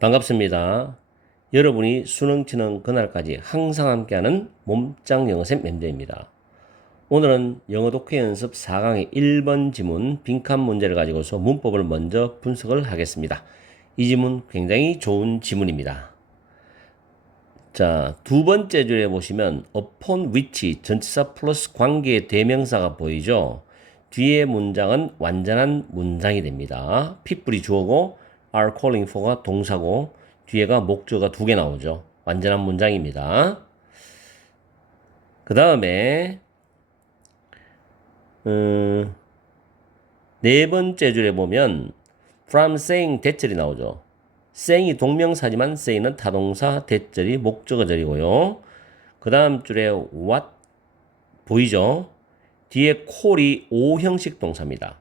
반갑습니다. 여러분이 수능 치는 그날까지 항상 함께하는 몸짱 영어쌤 멘대입니다. 오늘은 영어 독해 연습 4강의 1번 지문 빈칸 문제를 가지고서 문법을 먼저 분석을 하겠습니다. 이 지문 굉장히 좋은 지문입니다. 자, 두 번째 줄에 보시면 upon which 전치사 플러스 관계의 대명사가 보이죠? 뒤에 문장은 완전한 문장이 됩니다. people이 주어고 are calling for가 동사고 뒤에가 목적어가 두 개 나오죠. 완전한 문장입니다. 그 다음에 네 번째 줄에 보면 from saying 대절이 나오죠. saying이 동명사지만 say는 타동사, 대절이 목적어절이고요. 그 다음 줄에 what 보이죠? 뒤에 call이 오형식 동사입니다.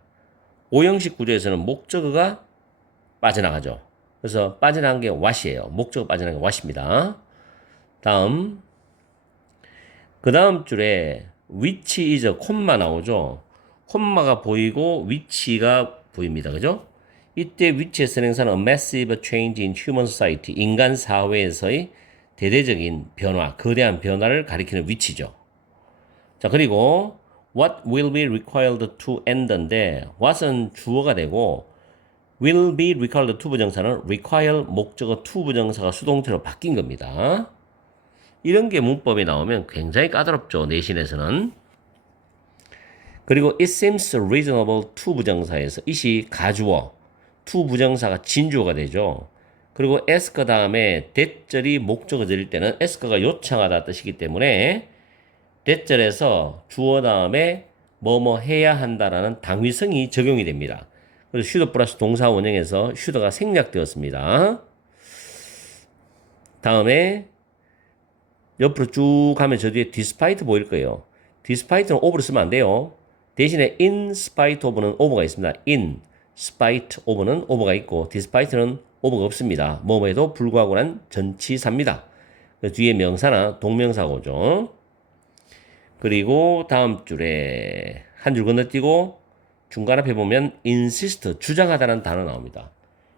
오형식 구조에서는 목적어가 빠져나가죠. 그래서 빠져나간 게 what이에요. 목적어 빠져나간 게 what입니다. 다음 그 다음 줄에 which is 콤마 나오죠. 콤마가 보이고 which가 보입니다. 그죠? 이때 which의 선행사는 a massive change in human society, 인간 사회에서의 대대적인 변화, 거대한 변화를 가리키는 which죠. 자, 그리고 what will be required to end인데 what은 주어가 되고 will be required to 부정사는 require 목적어 to 부정사가 수동태로 바뀐 겁니다. 이런 게 문법에 나오면 굉장히 까다롭죠. 내신에서는. 그리고 it seems reasonable to 부정사에서 it이 가주어, to 부정사가 진주어가 되죠. 그리고 ask 다음에 대절이 목적어절일 때는 ask가 요청하다 뜻이기 때문에 대절에서 주어 다음에 뭐뭐 해야 한다라는 당위성이 적용이 됩니다. 그래서 should 플러스 동사 원형에서 should가 생략되었습니다. 다음에 옆으로 쭉 가면 저 뒤에 despite 보일 거예요. despite는 over를 쓰면 안 돼요. 대신에 in spite of는 over가 있습니다. in spite of는 over가 있고 despite는 over가 없습니다. 뭐뭐에도 불구하고란 전치사입니다. 뒤에 명사나 동명사가 오죠. 그리고 다음 줄에 한 줄 건너뛰고 중간 앞에 보면 insist, 주장하다는 단어 나옵니다.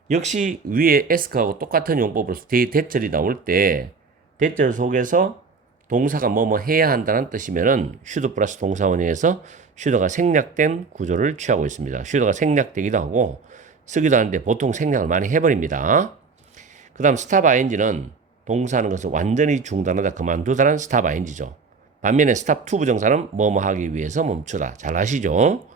역시 위에 ask하고 똑같은 용법으로 대절이 나올 때 대절 속에서 동사가 뭐뭐 해야 한다는 뜻이면은 should 플러스 동사 원형에서 should가 생략된 구조를 취하고 있습니다. should가 생략되기도 하고 쓰기도 하는데 보통 생략을 많이 해버립니다. 그 다음 stop ing는 동사하는 것을 완전히 중단하다, 그만두다는 stop ing죠. 반면에 stop to 부정사는 뭐뭐 하기 위해서 멈추다. 잘 아시죠?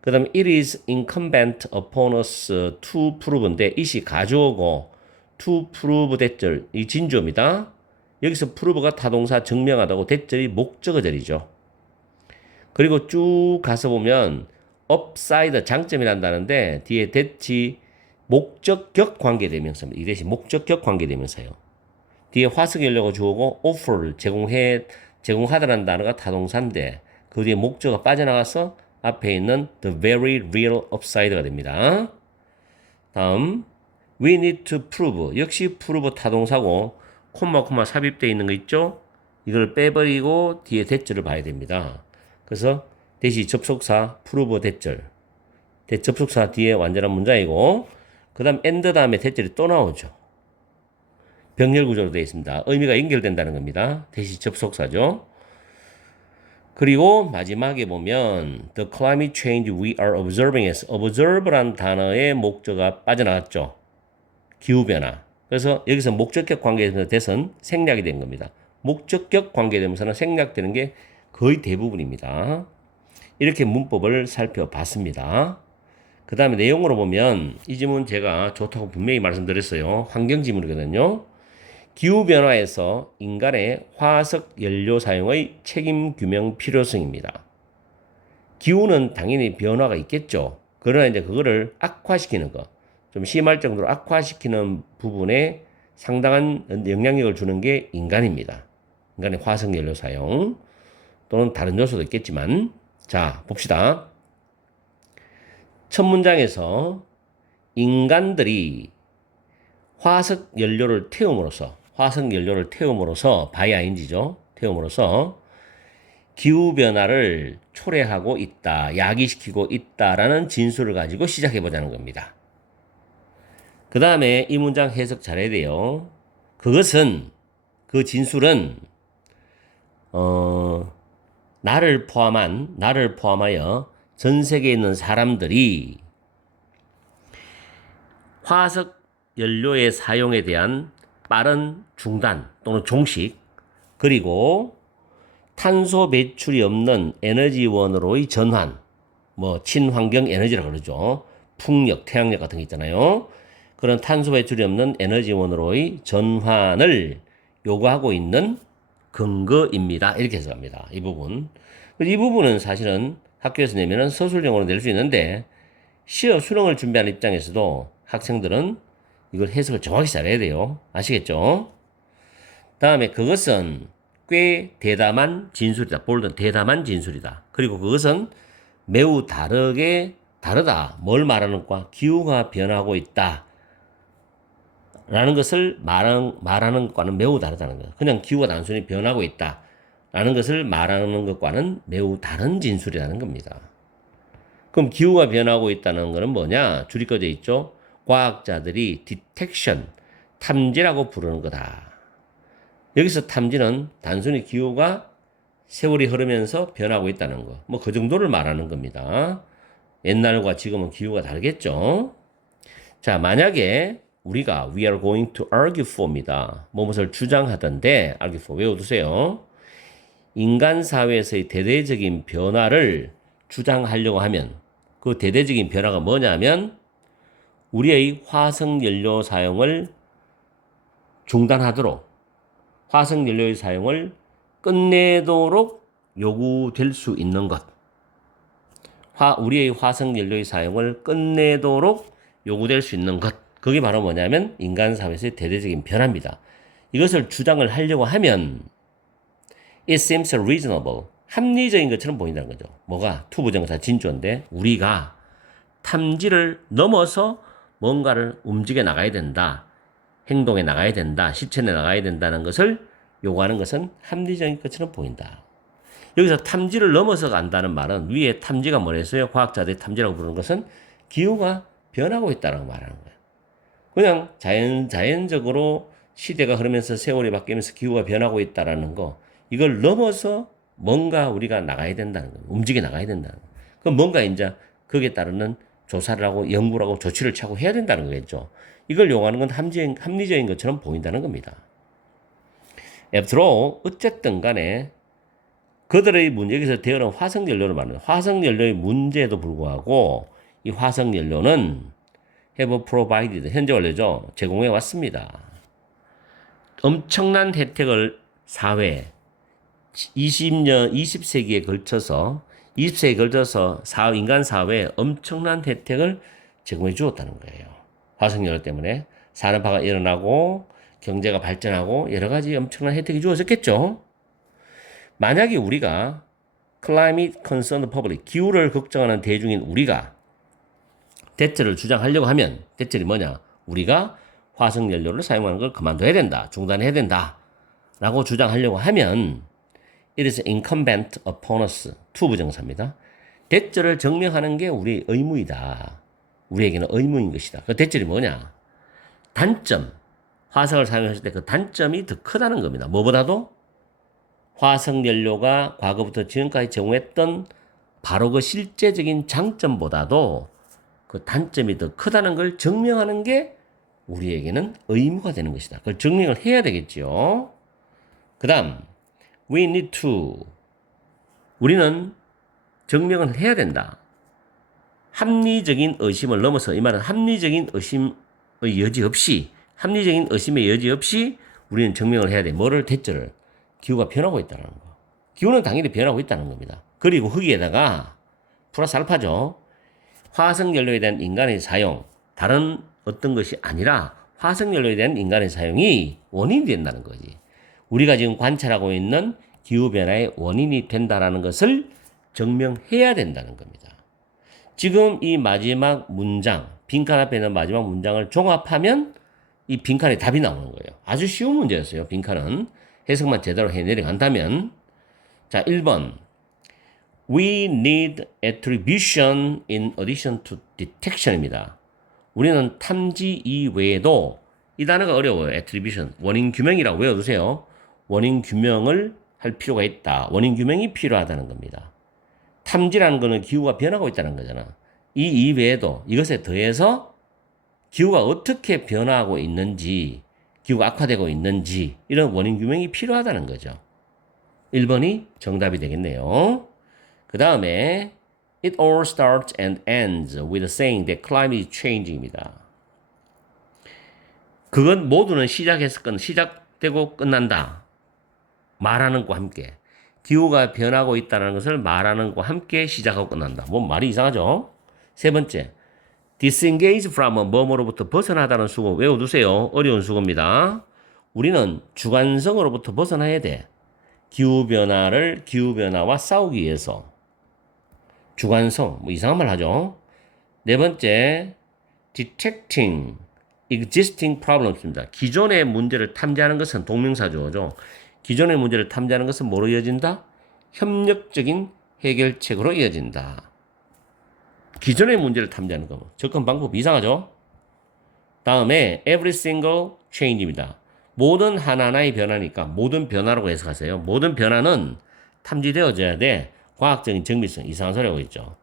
그 다음에 it is incumbent upon us to prove인데 it이 가주어고 to prove 대절, 이 진주어입니다. 여기서 prove가 타동사 증명하다고 대절이 목적어절이죠. 그리고 쭉 가서 보면 upside 장점이란다는데 뒤에 대치 목적격 관계대명사입니다. 이 대신 목적격 관계대명사예요. 뒤에 화석연료가 주어고 offer를 제공하다라는 단어가 타동사인데 그 뒤에 목적어가 빠져나가서 앞에 있는 the very real upside가 됩니다. 다음 we need to prove, 역시 prove 타동사고 콤마 삽입되어 있는 거 있죠? 이걸 빼버리고 뒤에 대절을 봐야 됩니다. 그래서 대시 접속사 prove 대절, 접속사 뒤에 완전한 문장이고 그 다음 and 다음에 대절이 또 나오죠. 병렬 구조로 되어 있습니다. 의미가 연결된다는 겁니다. 대시 접속사죠. 그리고 마지막에 보면 the climate change we are observing에서 observe란 단어의 목적어가 빠져나갔죠. 기후변화. 그래서 여기서 목적격 관계대명사 대선 생략이 된 겁니다. 목적격 관계대명사는 생략되는 게 거의 대부분입니다. 이렇게 문법을 살펴봤습니다. 그 다음에 내용으로 보면 이 지문 제가 좋다고 분명히 말씀드렸어요. 환경지문이거든요. 기후변화에서 인간의 화석 연료 사용의 책임 규명 필요성입니다. 기후는 당연히 변화가 있겠죠. 그러나 이제 그거를 악화시키는 거, 좀 심할 정도로 악화시키는 부분에 상당한 영향력을 주는 게 인간입니다. 인간의 화석 연료 사용 또는 다른 요소도 있겠지만, 자 봅시다. 첫 문장에서 인간들이 화석 연료를 태움으로써 바이아인지죠. 태움으로써 기후변화를 초래하고 있다, 야기시키고 있다라는 진술을 가지고 시작해보자는 겁니다. 그 다음에 이 문장 해석 잘해야 돼요. 그것은, 그 진술은, 나를 포함하여 전 세계에 있는 사람들이 화석 연료의 사용에 대한 빠른 중단 또는 종식, 그리고 탄소 배출이 없는 에너지원으로의 전환, 뭐 친환경 에너지라고 그러죠. 풍력, 태양력 같은 게 있잖아요. 그런 탄소 배출이 없는 에너지원으로의 전환을 요구하고 있는 근거입니다. 이렇게 해석합니다. 이 부분. 이 부분은 사실은 학교에서 내면은 서술형으로 낼 수 있는데 시험 수능을 준비하는 입장에서도 학생들은 이걸 해석을 정확히 잘해야 돼요. 아시겠죠? 다음에 그것은 꽤 대담한 진술이다. 볼든 대담한 진술이다. 그리고 그것은 매우 다르다. 뭘 말하는 과 기후가 변하고 있다. 라는 것을 말하는 것과는 매우 다르다는 거예요. 그냥 기후가 단순히 변하고 있다. 라는 것을 말하는 것과는 매우 다른 진술이라는 겁니다. 그럼 기후가 변하고 있다는 것은 뭐냐? 줄이 꺼져 있죠. 과학자들이 디텍션, 탐지라고 부르는 거다. 여기서 탐지는 단순히 기후가 세월이 흐르면서 변하고 있다는 거. 뭐 그 정도를 말하는 겁니다. 옛날과 지금은 기후가 다르겠죠. 자, 만약에 우리가 we are going to argue for입니다. 무엇을 주장하던데 argue for 외워두세요. 인간 사회에서의 대대적인 변화를 주장하려고 하면 그 대대적인 변화가 뭐냐면 우리의 화석연료 사용을 중단하도록 화석연료의 사용을 끝내도록 요구될 수 있는 것. 우리의 화석연료의 사용을 끝내도록 요구될 수 있는 것. 그게 바로 뭐냐면 인간 사회에서의 대대적인 변화입니다. 이것을 주장을 하려고 하면 it seems reasonable. 합리적인 것처럼 보인다는 거죠. 뭐가? 투부정사 진주어인데 우리가 탐지를 넘어서 뭔가를 움직여 나가야 된다. 행동에 나가야 된다. 실천에 나가야 된다는 것을 요구하는 것은 합리적인 것처럼 보인다. 여기서 탐지를 넘어서 간다는 말은 위에 탐지가 뭐랬어요? 과학자들이 탐지라고 부르는 것은 기후가 변하고 있다고 말하는 거예요. 그냥 자연적으로 시대가 흐르면서 세월이 바뀌면서 기후가 변하고 있다라는 거, 이걸 넘어서 뭔가 우리가 나가야 된다는 거예요. 움직여 나가야 된다는 거예요. 그럼 뭔가 이제 거기에 따르는 조사를 하고 연구를 하고 조치를 취하고 해야 된다는 거겠죠. 이걸 요구하는 건 합리적인 것처럼 보인다는 겁니다. After all, 어쨌든 간에 그들의 문제, 여기서 대어는 화석연료를 말하는 화석연료의 문제에도 불구하고 이 화석연료는 have provided, 현재 완료죠. 제공해 왔습니다. 엄청난 혜택을 사회, 20세기에 걸쳐서 인간 사회에 엄청난 혜택을 제공해 주었다는 거예요. 화석연료 때문에 산업화가 일어나고 경제가 발전하고 여러 가지 엄청난 혜택이 주어졌겠죠. 만약에 우리가 climate concerned public, 기후를 걱정하는 대중인 우리가 대처를 주장하려고 하면 대처이 뭐냐? 우리가 화석연료를 사용하는 걸 그만둬야 된다. 중단해야 된다. 라고 주장하려고 하면 it is incumbent upon us. 투부정사입니다. 대처를 증명하는 게 우리의 의무이다. 우리에게는 의무인 것이다. 그 대처이 뭐냐? 단점. 화석을 사용했을 때 그 단점이 더 크다는 겁니다. 뭐보다도 화석연료가 과거부터 지금까지 제공했던 바로 그 실제적인 장점보다도 그 단점이 더 크다는 걸 증명하는 게 우리에게는 의무가 되는 것이다. 그걸 증명을 해야 되겠지요. 그 다음, we need to. 우리는 증명을 해야 된다. 합리적인 의심을 넘어서, 이 말은 합리적인 의심의 여지 없이 우리는 증명을 해야 돼. 뭐를? 대처를. 기후가 변하고 있다는 거. 기후는 당연히 변하고 있다는 겁니다. 그리고 거기에다가 플러스 알파죠. 화석연료에 대한 인간의 사용, 다른 어떤 것이 아니라 화석연료에 대한 인간의 사용이 원인이 된다는 거지. 우리가 지금 관찰하고 있는 기후변화의 원인이 된다는 것을 증명해야 된다는 겁니다. 지금 이 마지막 문장, 빈칸 앞에 있는 마지막 문장을 종합하면 이 빈칸에 답이 나오는 거예요. 아주 쉬운 문제였어요. 빈칸은. 해석만 제대로 해내려간다면. 자, 1번. We need attribution in addition to detection입니다. 우리는 탐지 이외에도 이 단어가 어려워요. attribution. 원인 규명이라고 외워두세요. 원인 규명을 할 필요가 있다. 원인 규명이 필요하다는 겁니다. 탐지라는 거는 기후가 변하고 있다는 거잖아. 이 이외에도 이것에 더해서 기후가 어떻게 변화하고 있는지, 기후가 악화되고 있는지 이런 원인 규명이 필요하다는 거죠. 1번이 정답이 되겠네요. 그 다음에 It all starts and ends with saying that climate is changing입니다. 그건 모두는 시작되고 끝난다. 말하는 것과 함께. 기후가 변하고 있다는 것을 말하는 것과 함께 시작하고 끝난다. 뭐 말이 이상하죠? 세 번째, disengage from 뭐뭐로부터 벗어나다는 수고 외워두세요. 어려운 수고입니다. 우리는 주관성으로부터 벗어나야 돼. 기후변화와 싸우기 위해서. 주관성, 뭐 이상한 말 하죠. 네 번째, detecting existing problems입니다. 기존의 문제를 탐지하는 것은 동명사조죠. 기존의 문제를 탐지하는 것은 뭐로 이어진다? 협력적인 해결책으로 이어진다. 기존의 문제를 탐지하는 거. 접근 방법 이상하죠? 다음에 every single change입니다. 모든 하나하나의 변화니까 모든 변화라고 해석하세요. 모든 변화는 탐지되어져야 돼. 과학적인 정밀성, 이상한 소리 하고 있죠.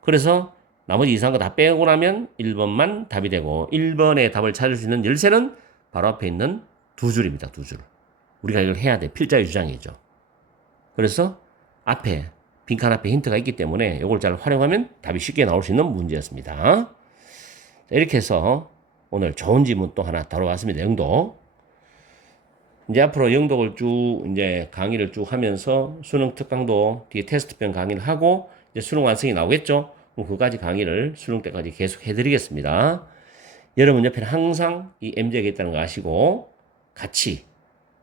그래서 나머지 이상한 거 다 빼고 나면 1번만 답이 되고 1번의 답을 찾을 수 있는 열쇠는 바로 앞에 있는 두 줄입니다. 두 줄. 우리가 이걸 해야 돼. 필자의 주장이죠. 그래서 앞에 빈칸 앞에 힌트가 있기 때문에 이걸 잘 활용하면 답이 쉽게 나올 수 있는 문제였습니다. 이렇게 해서 오늘 좋은 지문 또 하나 다뤄봤습니다. 영독. 이제 앞으로 영독을 쭉 이제 강의를 쭉 하면서 수능 특강도 뒤에 테스트편 강의를 하고 이제 수능 완성이 나오겠죠. 그럼 그까지 강의를 수능 때까지 계속 해드리겠습니다. 여러분 옆에는 항상 이 MJ가 있다는 거 아시고 같이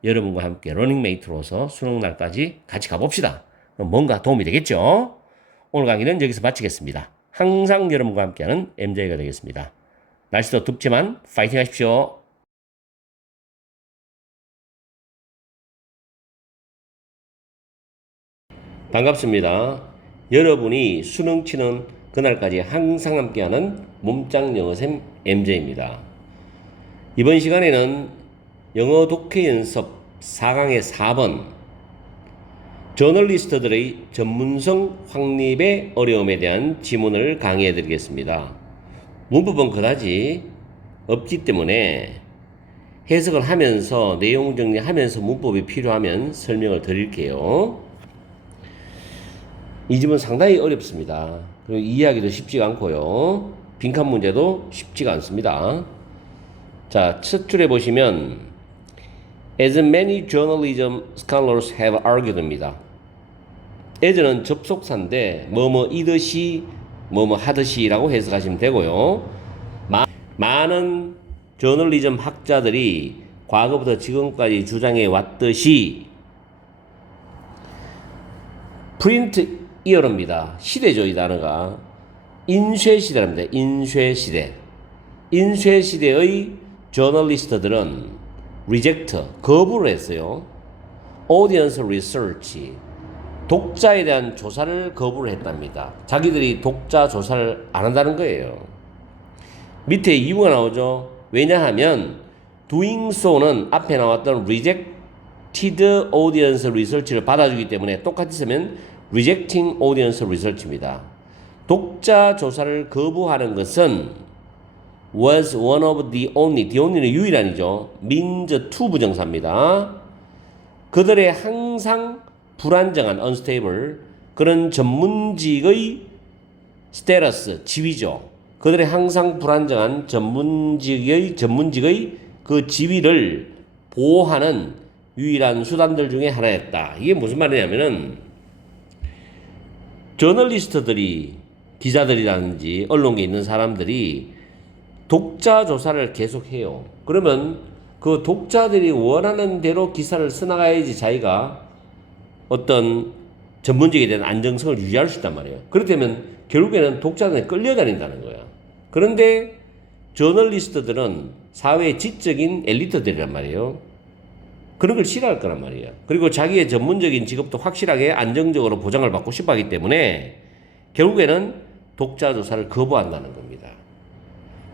여러분과 함께 러닝메이트로서 수능 날까지 같이 가봅시다. 그럼 뭔가 도움이 되겠죠? 오늘 강의는 여기서 마치겠습니다. 항상 여러분과 함께하는 MJ가 되겠습니다. 날씨도 덥지만 파이팅 하십시오. 반갑습니다. 여러분이 수능 치는 그날까지 항상 함께하는 몸짱 영어쌤 MJ입니다. 이번 시간에는 영어 독해 연습 4강의 4번 저널리스트들의 전문성 확립의 어려움에 대한 지문을 강의해 드리겠습니다. 문법은 그다지 없기 때문에 해석을 하면서 내용 정리하면서 문법이 필요하면 설명을 드릴게요. 이 지문 상당히 어렵습니다. 그리고 이해하기도 쉽지가 않고요. 빈칸 문제도 쉽지가 않습니다. 자, 첫 줄에 보시면 As many journalism scholars have argued입니다. as는 접속사인데 뭐뭐이듯이 뭐뭐하듯이라고 해석하시면 되고요. 많은 저널리즘 학자들이 과거부터 지금까지 주장해 왔듯이 프린트 이어로입니다. 시대죠, 이 단어가. 인쇄시대랍니다. 인쇄시대. 인쇄시대의 저널리스트들은 reject, 거부를 했어요. audience research, 독자에 대한 조사를 거부를 했답니다. 자기들이 독자 조사를 안 한다는 거예요. 밑에 이유가 나오죠. 왜냐하면 doing so는 앞에 나왔던 rejected audience research를 받아주기 때문에 똑같이 쓰면 rejecting audience research입니다. 독자 조사를 거부하는 것은 was one of the only는 유일한이죠. means to 부정사입니다. 그들의 항상 불안정한 unstable 그런 전문직의 status 지위죠. 그들의 항상 불안정한 전문직의 그 지위를 보호하는 유일한 수단들 중에 하나였다. 이게 무슨 말이냐면은 저널리스트들이 기자들이라든지 언론계에 있는 사람들이 독자 조사를 계속해요. 그러면 그 독자들이 원하는 대로 기사를 써나가야지 자기가 어떤 전문직에 대한 안정성을 유지할 수 있단 말이에요. 그렇다면 결국에는 독자들에 끌려다닌다는 거야. 그런데 저널리스트들은 사회의 지적인 엘리트들이란 말이에요. 그런 걸 싫어할 거란 말이에요. 그리고 자기의 전문적인 직업도 확실하게 안정적으로 보장을 받고 싶어 하기 때문에 결국에는 독자 조사를 거부한다는 겁니다.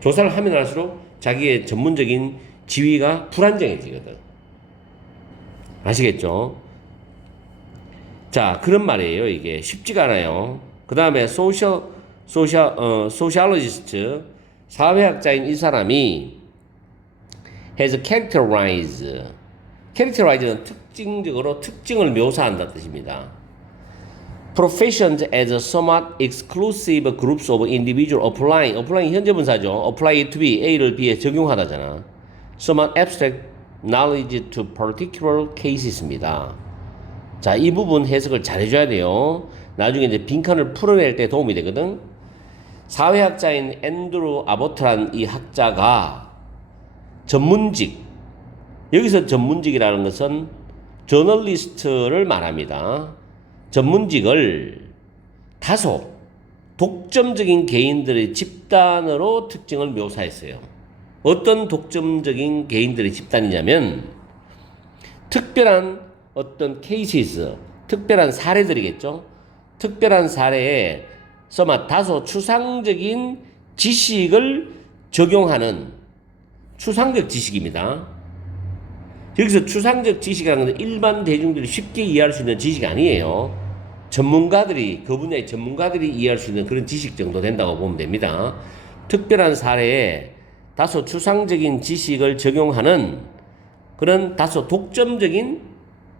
조사를 하면 할수록 자기의 전문적인 지위가 불안정해지거든. 아시겠죠? 자, 그런 말이에요. 이게 쉽지가 않아요. 그 다음에 소시올로지스트, 사회학자인 이 사람이 has characterize는 특징적으로 특징을 묘사한다 뜻입니다. Professions as somewhat exclusive groups of individual applying 현재 분사죠. apply to B, A를 B에 적용하다잖아. somewhat abstract knowledge to particular cases입니다. 자, 이 부분 해석을 잘 해줘야 돼요. 나중에 이제 빈칸을 풀어낼 때 도움이 되거든. 사회학자인 앤드루 아보트란 이 학자가 전문직, 여기서 전문직이라는 것은 저널리스트를 말합니다. 전문직을 다소 독점적인 개인들의 집단으로 특징을 묘사했어요. 어떤 독점적인 개인들의 집단이냐면 특별한 어떤 케이시스, 특별한 사례들이겠죠. 특별한 사례에 다소 추상적인 지식을 적용하는 추상적 지식입니다. 여기서 추상적 지식이라는 것은 일반 대중들이 쉽게 이해할 수 있는 지식이 아니에요. 전문가들이, 그 분야의 전문가들이 이해할 수 있는 그런 지식 정도 된다고 보면 됩니다. 특별한 사례에 다소 추상적인 지식을 적용하는 그런 다소 독점적인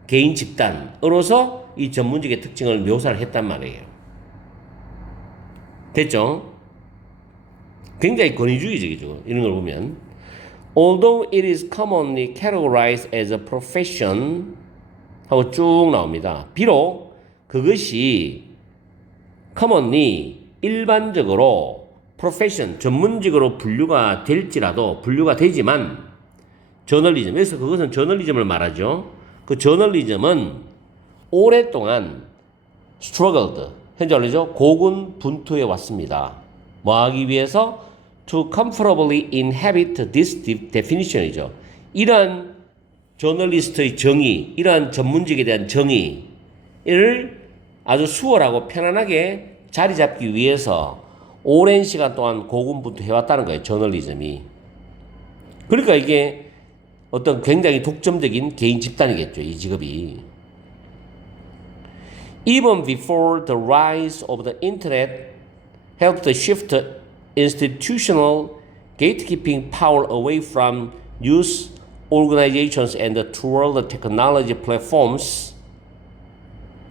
개인 집단으로서 이 전문직의 특징을 묘사를 했단 말이에요. 됐죠? 굉장히 권위주의적이죠. 이런 걸 보면. Although it is commonly categorized as a profession 하고 쭉 나옵니다. 비록 그것이 commonly 일반적으로 profession 전문직으로 분류가 되지만 저널리즘, 여기서 그것은 저널리즘을 말하죠. 그 저널리즘은 오랫동안 struggled, 현재 말이죠. 고군분투해 왔습니다. 뭐 하기 위해서? To comfortably inhabit this definition이죠. 이러한 저널리스트의 정의, 이러한 전문직에 대한 정의를 아주 수월하고 편안하게 자리 잡기 위해서 오랜 시간 동안 고군분투해왔다는 거예요. 저널리즘이. 그러니까 이게 어떤 굉장히 독점적인 개인 집단이겠죠. 이 직업이. Even before the rise of the internet helped shift institutional gatekeeping power away from news organizations and toward the technology platforms.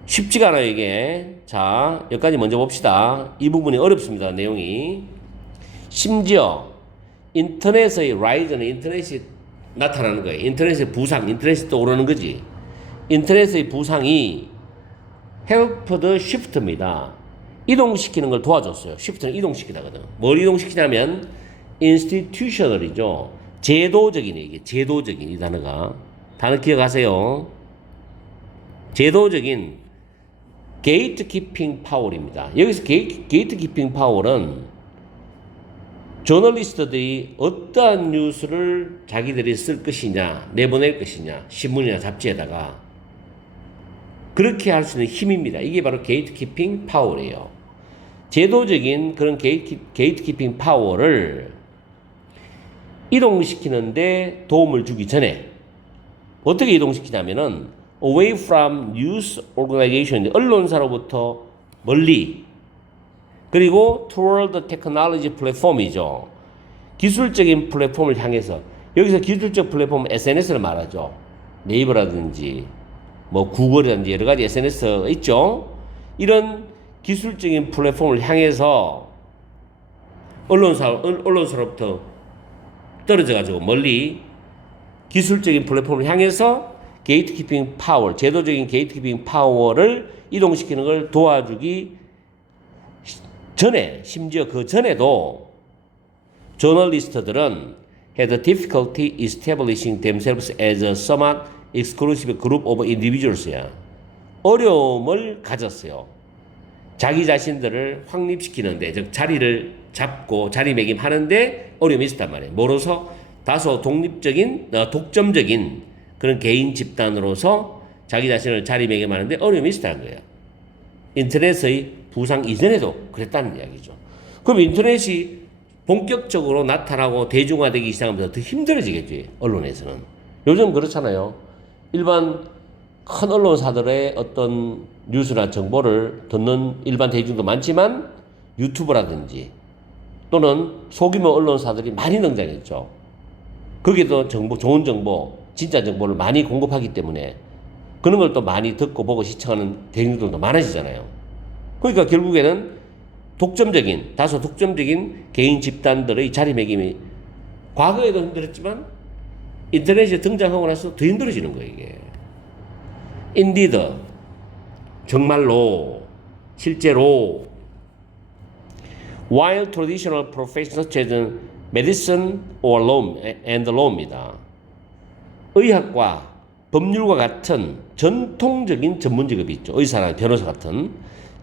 쉽지가 않아요, 이게. 자, 여기까지 먼저 봅시다. 이 부분이 어렵습니다, 내용이. 심지어 인터넷의 라이즈는 인터넷이 나타나는 거예요. 인터넷의 부상, 인터넷이 떠오르는 거지. 인터넷의 부상이 helped shift입니다. 이동시키는 걸 도와줬어요. shift는 이동시키다거든. 뭘 이동시키냐면 institutional이죠. 제도적인, 이게 제도적인 이 단어가. 단어 기억하세요. 제도적인 gatekeeping power입니다. 여기서 gatekeeping power은 저널리스트들이 어떠한 뉴스를 자기들이 쓸 것이냐, 내보낼 것이냐, 신문이나 잡지에다가 그렇게 할 수 있는 힘입니다. 이게 바로 게이트키핑 파워예요. 제도적인 그런 게이트키핑 파워를 이동시키는데 도움을 주기 전에 어떻게 이동시키냐면은 away from news organization, 언론사로부터 멀리, 그리고 toward the technology platform이죠. 기술적인 플랫폼을 향해서. 여기서 기술적 플랫폼은 SNS를 말하죠. 네이버라든지 뭐 구글이라든지 여러 가지 SNS 있죠. 이런 기술적인 플랫폼을 향해서 언론사로부터 떨어져 가지고 멀리 기술적인 플랫폼을 향해서 게이트키핑 파워, 제도적인 게이트키핑 파워를 이동시키는 걸 도와주기 전에, 심지어 그 전에도 저널리스트들은 had difficulty establishing themselves as a somewhat exclusive group of individuals야. 어려움을 가졌어요. 자기 자신들을 확립시키는데, 즉 자리를 잡고 자리매김하는데 어려움이 있었단 말이에요. 뭐로서? 다소 독점적인 그런 개인 집단으로서 자기 자신을 자리매김하는데 어려움이 있었다는 거예요. 인터넷의 부상 이전에도 그랬다는 이야기죠. 그럼 인터넷이 본격적으로 나타나고 대중화되기 시작하면서 더 힘들어지겠지, 언론에서는. 요즘 그렇잖아요. 일반 큰 언론사들의 어떤 뉴스나 정보를 듣는 일반 대중도 많지만 유튜브라든지 또는 소규모 언론사들이 많이 등장했죠. 거기도 정보, 좋은 정보, 진짜 정보를 많이 공급하기 때문에 그런 걸 또 많이 듣고 보고 시청하는 대중들도 많아지잖아요. 그러니까 결국에는 다소 독점적인 개인 집단들의 자리매김이 과거에도 힘들었지만 인터넷에 등장하고 나서 더 힘들어지는 거예요, 이게. Indeed, 정말로, 실제로, while traditional professions such as medicine or law and law입니다. 의학과 법률과 같은 전통적인 전문 직업이 있죠. 의사나 변호사 같은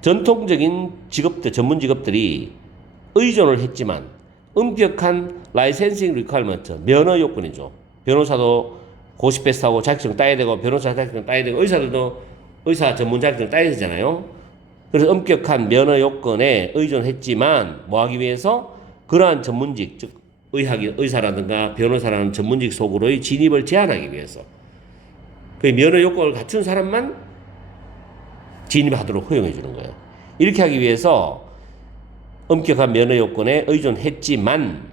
전통적인 직업들, 전문 직업들이 의존을 했지만 엄격한 라이센싱 리퀘어먼트, 면허 요건이죠. 변호사도 고시 패스하고 자격증 따야 되고 변호사 자격증 따야 되고 의사들도 의사 전문 자격증 따야 되잖아요. 그래서 엄격한 면허 요건에 의존했지만 뭐 하기 위해서 그러한 전문직, 즉 의사라든가 변호사라는 전문직 속으로의 진입을 제한하기 위해서 그 면허 요건을 갖춘 사람만 진입하도록 허용해 주는 거예요. 이렇게 하기 위해서 엄격한 면허 요건에 의존했지만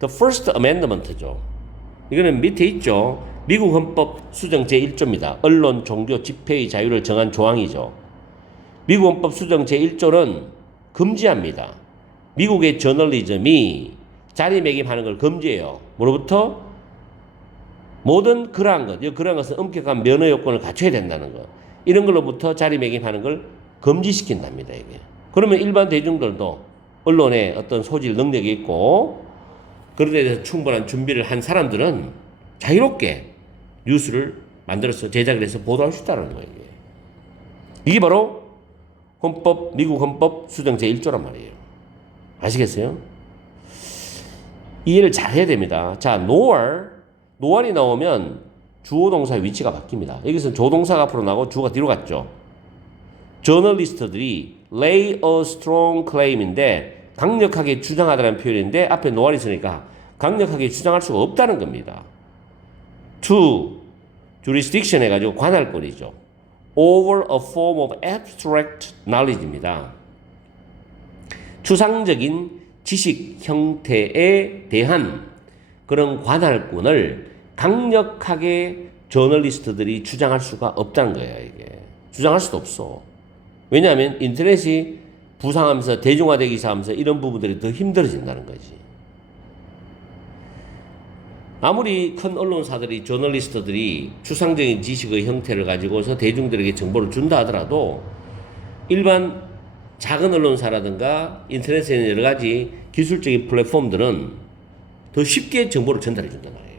The First Amendment죠. 이거는 밑에 있죠. 미국 헌법 수정 제1조입니다. 언론, 종교, 집회의 자유를 정한 조항이죠. 미국 헌법 수정 제1조는 금지합니다. 미국의 저널리즘이 자리매김하는 걸 금지해요. 뭐로부터? 모든 그러한 것은 엄격한 면허 요건을 갖춰야 된다는 것. 이런 걸로부터 자리매김하는 걸 금지시킨답니다, 이게. 그러면 일반 대중들도 언론에 어떤 소질 능력이 있고 그런 데 대해서 충분한 준비를 한 사람들은 자유롭게 뉴스를 만들어서 제작을 해서 보도할 수 있다는 거예요. 이게 바로 미국 헌법 수정 제1조란 말이에요. 아시겠어요? 이해를 잘 해야 됩니다. 자, 노알이 나오면 주어 동사의 위치가 바뀝니다. 여기서 조동사가 앞으로 나고 주어가 뒤로 갔죠. 저널리스트들이 lay a strong claim인데 강력하게 주장하다는 표현인데 앞에 노알이 있으니까 강력하게 주장할 수가 없다는 겁니다. to jurisdiction 해가지고 관할권이죠. over a form of abstract knowledge입니다. 추상적인 지식 형태에 대한 그런 관할권을 강력하게 저널리스트들이 주장할 수가 없다는 거예요, 이게. 주장할 수도 없어. 왜냐하면 인터넷이 부상하면서 대중화되기 시작하면서 이런 부분들이 더 힘들어진다는 거지. 아무리 큰 언론사들이, 저널리스트들이 추상적인 지식의 형태를 가지고서 대중들에게 정보를 준다 하더라도 일반 작은 언론사라든가 인터넷에 있는 여러 가지 기술적인 플랫폼들은 더 쉽게 정보를 전달해 준단 말이에요.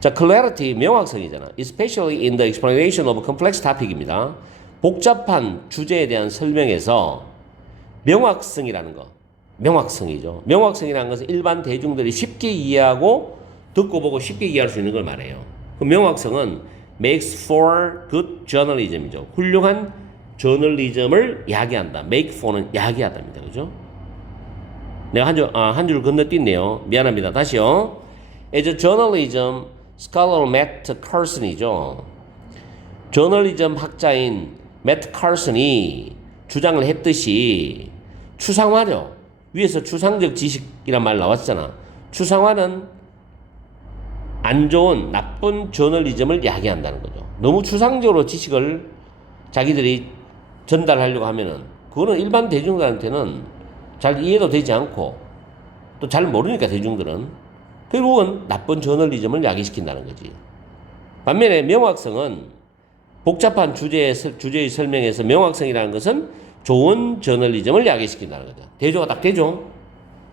자, clarity, 명확성이잖아. Especially in the explanation of complex topic입니다. 복잡한 주제에 대한 설명에서 명확성이라는 거. 명확성이죠. 명확성이라는 것은 일반 대중들이 쉽게 이해하고 듣고 보고 쉽게 이해할 수 있는 걸 말해요. 그 명확성은 makes for good journalism이죠. 훌륭한 저널리즘을 야기한다. make for는 야기하답니다. 그죠? 내가 한 줄 건너뛰네요. 미안합니다. 다시요. As a journalism scholar Matt Carson이죠. 저널리즘 학자인 매트 카슨이 주장을 했듯이 추상화죠. 위에서 추상적 지식이란 말 나왔잖아. 추상화는 안 좋은 나쁜 저널리즘을 야기한다는 거죠. 너무 추상적으로 지식을 자기들이 전달하려고 하면은 그거는 일반 대중들한테는 잘 이해도 되지 않고 또 잘 모르니까 대중들은 결국은 나쁜 저널리즘을 야기시킨다는 거지. 반면에 명확성은 복잡한 주제의 설명에서 명확성이라는 것은 좋은 저널리즘을 야기시킨다는 거죠. 대조가 딱 되죠.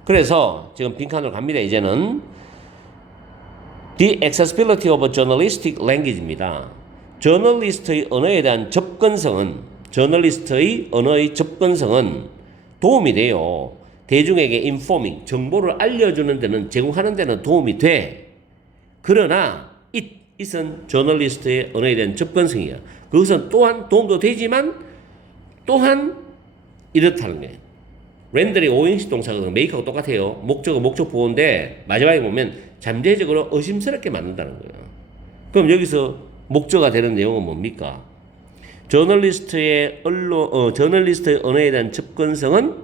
그래서 지금 빈칸으로 갑니다. 이제는 The accessibility of journalistic language입니다. 저널리스트의 언어에 대한 저널리스트의 언어의 접근성은 도움이 돼요. 대중에게 informing, 정보를 알려주는 데는, 제공하는 데는 도움이 돼. 그러나 it은 저널리스트의 언어에 대한 접근성이야. 그것은 또한 도움도 되지만 또한 이렇다는 거예요. 렌더리 5인식 동사거든. 메이크하고 똑같아요. 목적은 목적 보호인데 마지막에 보면 잠재적으로 의심스럽게 만든다는 거예요. 그럼 여기서 목적가 되는 내용은 뭡니까? 저널리스트의 언어에 대한 접근성은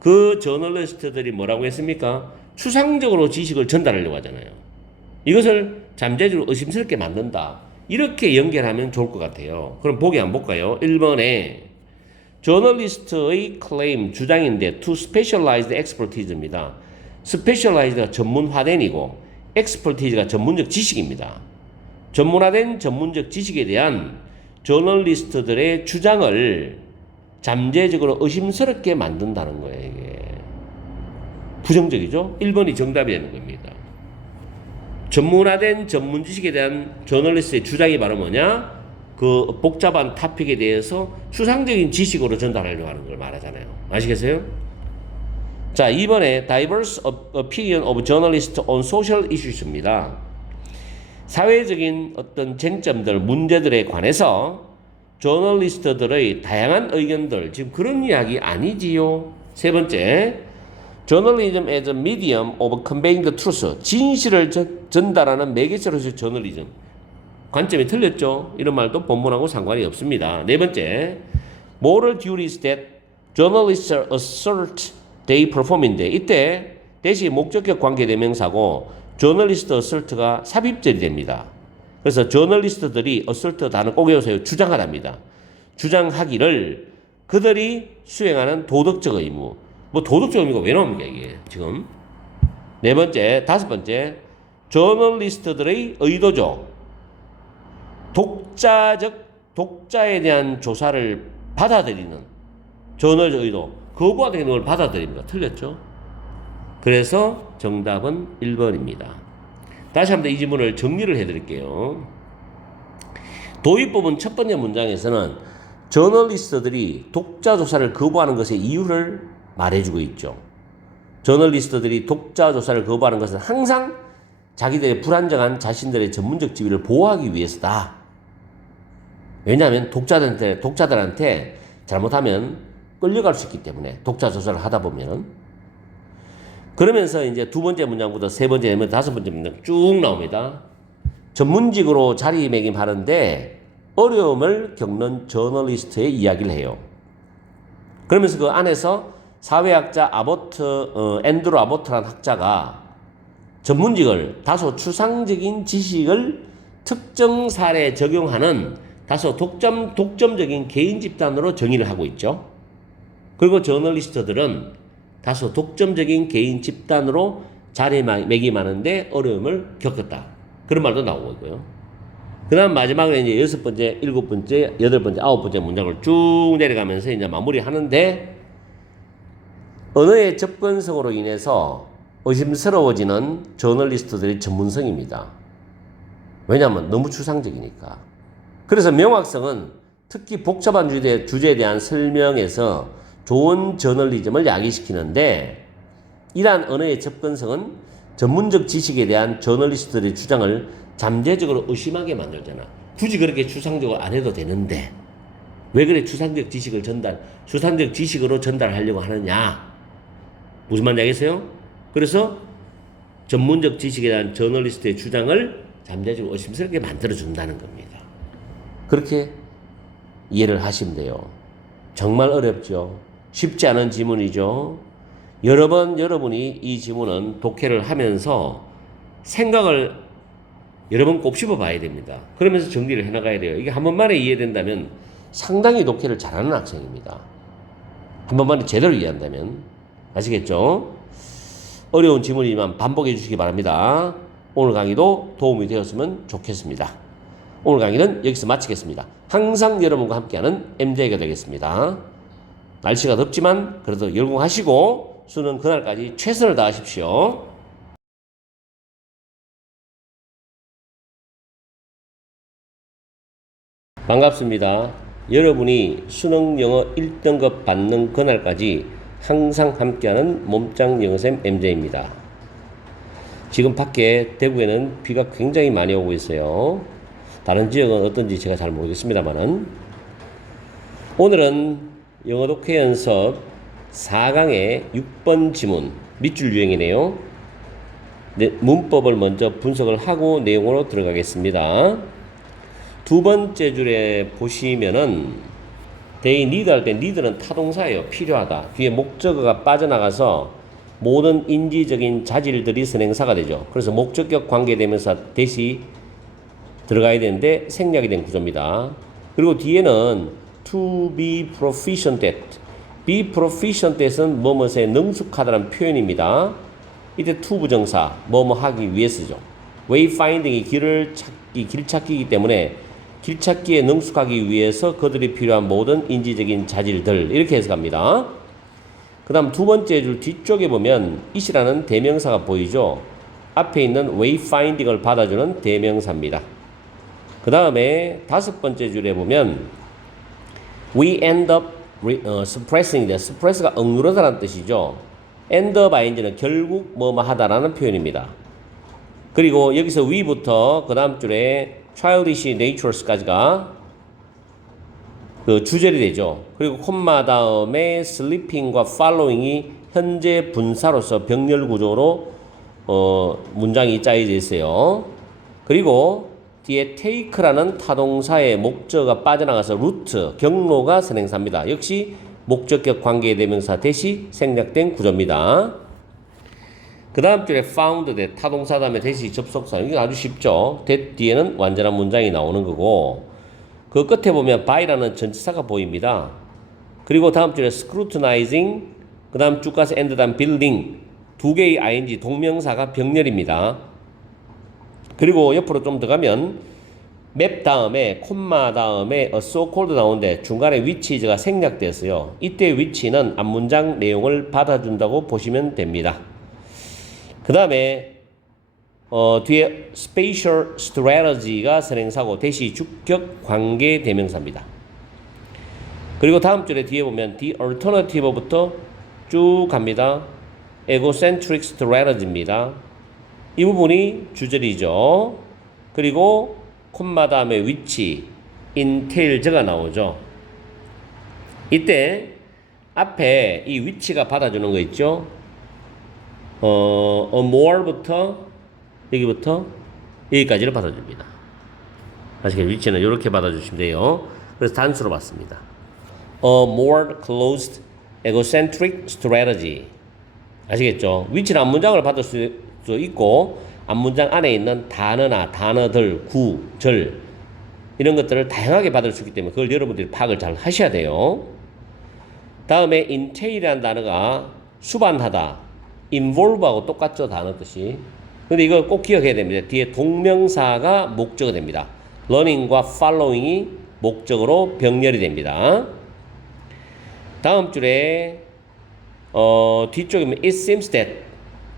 그 저널리스트들이 뭐라고 했습니까? 추상적으로 지식을 전달하려고 하잖아요. 이것을 잠재적으로 의심스럽게 만든다. 이렇게 연결하면 좋을 것 같아요. 그럼 보기 한번 볼까요? 1번에 저널리스트의 클레임, 주장인데 to specialized expertise입니다. specialized가 전문화된이고 expertise가 전문적 지식입니다. 전문화된 전문적 지식에 대한 저널리스트들의 주장을 잠재적으로 의심스럽게 만든다는 거예요. 이게 부정적이죠? 1번이 정답이 되는 겁니다. 전문화된 전문 지식에 대한 저널리스트의 주장이 바로 뭐냐? 그 복잡한 토픽에 대해서 추상적인 지식으로 전달하려고 하는 걸 말하잖아요. 아시겠어요? 자, 2번에 diverse opinion of journalists on social issues입니다. 사회적인 어떤 쟁점들, 문제들에 관해서 저널리스트들의 다양한 의견들, 지금 그런 이야기 아니지요. 세 번째, journalism as a medium of conveying the truth. 진실을 전달하는 매개체로서의 저널리즘. 관점이 틀렸죠. 이런 말도 본문하고 상관이 없습니다. 네 번째, moral duties that journalists assert they perform인데 이때 대시 목적격 관계대명사고 journalist assert가 삽입절이 됩니다. 그래서 저널리스트들이 assert 단어 꼭 외우세요. 주장하답니다. 주장하기를 그들이 수행하는 도덕적 의무. 뭐 도덕적 의무가 왜 나옵니까 이게 지금? 네 번째, 다섯 번째, 저널리스트들의 의도죠. 독자에 대한 조사를 받아들이는 저널적 의도, 거부하는 걸 받아들입니다. 틀렸죠? 그래서 정답은 1번입니다. 다시 한번 이 지문을 정리를 해드릴게요. 도입부분 첫 번째 문장에서는 저널리스트들이 독자 조사를 거부하는 것의 이유를 말해주고 있죠. 저널리스트들이 독자 조사를 거부하는 것은 항상 자기들의 불안정한 자신들의 전문적 지위를 보호하기 위해서다. 왜냐하면 독자들한테 잘못하면 끌려갈 수 있기 때문에 독자 조사를 하다 보면은. 그러면서 이제 두 번째 문장부터 세 번째, 네 번째, 다섯 번째 문장 쭉 나옵니다. 전문직으로 자리매김하는데 어려움을 겪는 저널리스트의 이야기를 해요. 그러면서 그 안에서 사회학자 앤드루 아보트라는 학자가 전문직을 다소 추상적인 지식을 특정 사례에 적용하는 다소 독점적인 개인 집단으로 정의를 하고 있죠. 그리고 저널리스트들은 다소 독점적인 개인 집단으로 자리매김하는데 어려움을 겪었다. 그런 말도 나오고 있고요. 그 다음 마지막에 이제 여섯 번째, 일곱 번째, 여덟 번째, 아홉 번째 문장을 쭉 내려가면서 이제 마무리하는데 언어의 접근성으로 인해서 의심스러워지는 저널리스트들의 전문성입니다. 왜냐하면 너무 추상적이니까. 그래서 명확성은 특히 복잡한 주제에 대한 설명에서 좋은 저널리즘을 야기시키는데 이러한 언어의 접근성은 전문적 지식에 대한 저널리스트들의 주장을 잠재적으로 의심하게 만들잖아. 굳이 그렇게 추상적으로 안 해도 되는데 왜 그래 추상적 지식으로 전달하려고 하느냐. 무슨 말인지 알겠어요? 그래서 전문적 지식에 대한 저널리스트의 주장을 잠재적으로 의심스럽게 만들어준다는 겁니다. 그렇게 이해를 하시면 돼요. 정말 어렵죠. 쉽지 않은 지문이죠. 여러 번 여러분이 이 지문은 독해를 하면서 생각을 여러 번 곱씹어 봐야 됩니다. 그러면서 정리를 해나가야 돼요. 이게 한 번만에 이해된다면 상당히 독해를 잘하는 학생입니다. 한 번만에 제대로 이해한다면. 아시겠죠? 어려운 지문이지만 반복해 주시기 바랍니다. 오늘 강의도 도움이 되었으면 좋겠습니다. 오늘 강의는 여기서 마치겠습니다. 항상 여러분과 함께하는 MJ가 되겠습니다. 날씨가 덥지만 그래도 열공하시고 수능 그날까지 최선을 다하십시오. 반갑습니다. 여러분이 수능 영어 1등급 받는 그날까지 항상 함께하는 몸짱 영어쌤 MJ입니다. 지금 밖에 대구에는 비가 굉장히 많이 오고 있어요. 다른 지역은 어떤지 제가 잘 모르겠습니다만은 오늘은 영어 독해 연습 4강의 6번 지문 밑줄 유형이네요. 네, 문법을 먼저 분석을 하고 내용으로 들어가겠습니다. 두 번째 줄에 보시면은 they need 할 때 need는 타동사예요. 필요하다. 뒤에 목적어가 빠져나가서 모든 인지적인 자질들이 선행사가 되죠. 그래서 목적격 관계대명사 대시 들어가야 되는데 생략이 된 구조입니다. 그리고 뒤에는 to be proficient at, be proficient at은 뭐뭐에 능숙하다는 표현입니다. 이때 to 부정사 뭐뭐 하기 위해서죠. wayfinding이 길 찾기이기 때문에 길 찾기에 능숙하기 위해서 그들이 필요한 모든 인지적인 자질들 이렇게 해석합니다. 그 다음 두 번째 줄 뒤쪽에 보면 it이라는 대명사가 보이죠. 앞에 있는 wayfinding을 받아주는 대명사입니다. 그 다음에 다섯 번째 줄에 보면 we end up suppressing, suppress가 억누르다라는 뜻이죠. end up ing는 결국 뭐뭐 하다라는 표현입니다. 그리고 여기서 we부터 그 다음 줄에 childish natures까지가 그 주절이 되죠. 그리고 콤마 다음에 sleeping과 following이 현재 분사로서 병렬 구조로 문장이 짜여져 있어요. 그리고 뒤에 take라는 타동사의 목적어가 빠져나가서 루트, 경로가 선행사입니다. 역시 목적격 관계대명사 대시 생략된 구조입니다. 그 다음 줄에 found 대 타동사 다음에 대시 접속사. 이게 아주 쉽죠. that 뒤에는 완전한 문장이 나오는 거고 그 끝에 보면 by라는 전치사가 보입니다. 그리고 다음 줄에 scrutinizing 그 다음 쭉 가서 and 다음 building 두 개의 ing 동명사가 병렬입니다. 그리고 옆으로 좀 더 가면 맵 다음에 콤마 다음에 so called 나오는데 중간에 which가 생략되었어요. 이때 which는 앞문장 내용을 받아준다고 보시면 됩니다. 그 다음에 뒤에 spatial strategy가 선행사고 대시 주격 관계 대명사입니다. 그리고 다음 줄에 뒤에 보면 the alternative부터 쭉 갑니다. egocentric strategy입니다. 이 부분이 주절이죠. 그리고 콤마 다음에 which, entails가 나오죠. 이때 앞에 이 which가 받아주는 거 있죠. more부터 여기부터 여기까지를 받아줍니다. 아시겠죠? which는 이렇게 받아주시면 돼요. 그래서 단수로 받습니다. A more closed egocentric strategy. 아시겠죠? which는 앞문장을 받을 수 있고 앞문장 안에 있는 단어나 단어들, 구, 절 이런 것들을 다양하게 받을 수 있기 때문에 그걸 여러분들이 파악을 잘 하셔야 돼요. 다음에 entail이라는 단어가 수반하다, involve하고 똑같죠, 단어 뜻이. 근데 이거 꼭 기억해야 됩니다. 뒤에 동명사가 목적어 됩니다. learning과 following이 목적어로 병렬이 됩니다. 다음 줄에 뒤쪽에 보면 it seems that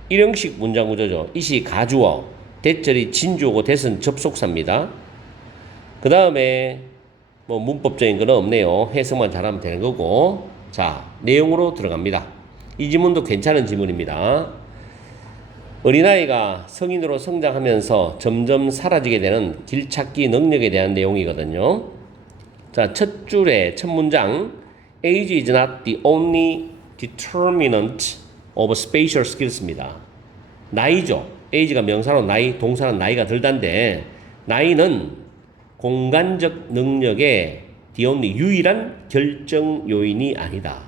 일형식 문장 구조죠. it이 가주어, that절이 진주어고 that은 접속사입니다. 그 다음에 뭐 문법적인 건 없네요. 해석만 잘하면 되는 거고. 자, 내용으로 들어갑니다. 이 지문도 괜찮은 지문입니다. 어린아이가 성인으로 성장하면서 점점 사라지게 되는 길찾기 능력에 대한 내용이거든요. 자, 첫 줄에 첫 문장 age is not the only determinant of spatial skills입니다. 나이죠. age가 명사로 나이, 동사는 나이가 들단데 나이는 공간적 능력의 the only 유일한 결정 요인이 아니다.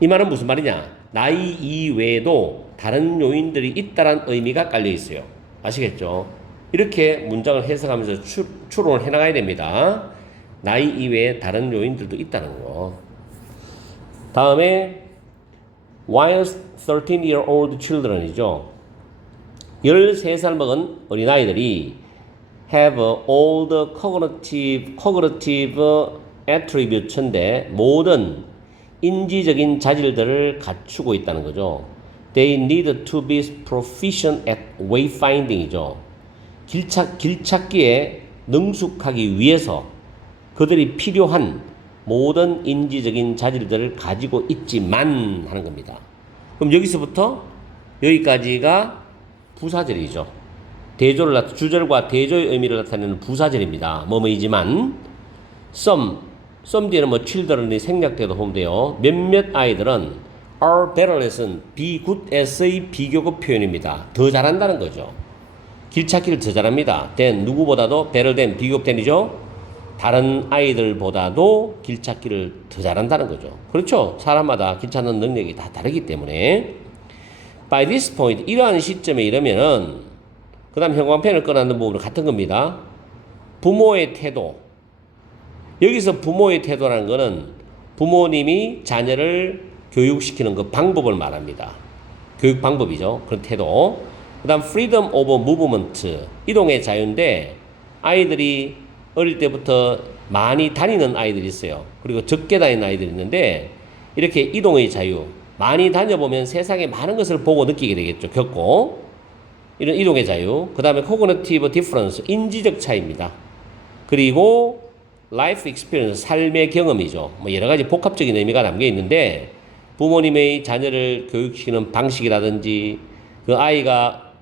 이 말은 무슨 말이냐? 나이 이외에도 다른 요인들이 있다는 의미가 깔려 있어요. 아시겠죠? 이렇게 문장을 해석하면서 추론을 해나가야 됩니다. 나이 이외에 다른 요인들도 있다는 거. 다음에 while 13-year-old children이죠. 13살 먹은 어린아이들이 have all the cognitive attributes인데 모든 인지적인 자질들을 갖추고 있다는 거죠. They need to be proficient at wayfinding이죠. 길찾기에 능숙하기 위해서 그들이 필요한 모든 인지적인 자질들을 가지고 있지만 하는 겁니다. 그럼 여기서부터 여기까지가 부사절이죠. 주절과 대조의 의미를 나타내는 부사절입니다. 뭐뭐이지만 some some 뒤에는 뭐 children이 생략돼도 보면 돼요. 몇몇 아이들은 are better at은 be good as의 비교급 표현입니다. 더 잘한다는 거죠. 길 찾기를 더 잘합니다. than 누구보다도 better than 비교급 than이죠. 다른 아이들보다도 길 찾기를 더 잘한다는 거죠. 그렇죠. 사람마다 길 찾는 능력이 다 다르기 때문에 by this point 이러한 시점에 이러면은 그 다음 형광펜을 꺼내는 부분은 같은 겁니다. 부모의 태도. 여기서 부모의 태도라는 것은 부모님이 자녀를 교육시키는 그 방법을 말합니다. 교육 방법이죠. 그런 태도. 그 다음 freedom of movement. 이동의 자유인데 아이들이 어릴 때부터 많이 다니는 아이들이 있어요. 그리고 적게 다니는 아이들이 있는데 이렇게 이동의 자유. 많이 다녀보면 세상에 많은 것을 보고 느끼게 되겠죠. 겪고. 이런 이동의 자유. 그 다음에 cognitive difference. 인지적 차이입니다. 그리고 life experience. 삶의 경험이죠. 뭐 여러 가지 복합적인 의미가 담겨 있는데 부모님의 자녀를 교육시키는 방식이라든지 그 아이가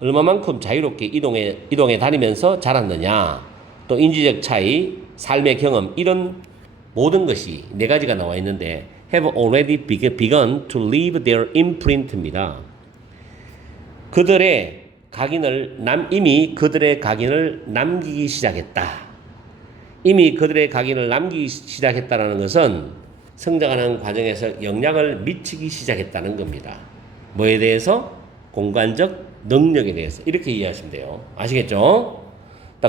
얼마만큼 자유롭게 이동해 다니면서 자랐느냐. 또 인지적 차이, 삶의 경험 이런 모든 것이 네 가지가 나와 있는데 have already begun to leave their imprint입니다. 이미 그들의 각인을 남기기 시작했다. 이미 그들의 각인을 남기기 시작했다는 것은 성장하는 과정에서 영향을 미치기 시작했다는 겁니다. 뭐에 대해서? 공간적 능력에 대해서. 이렇게 이해하시면 돼요. 아시겠죠?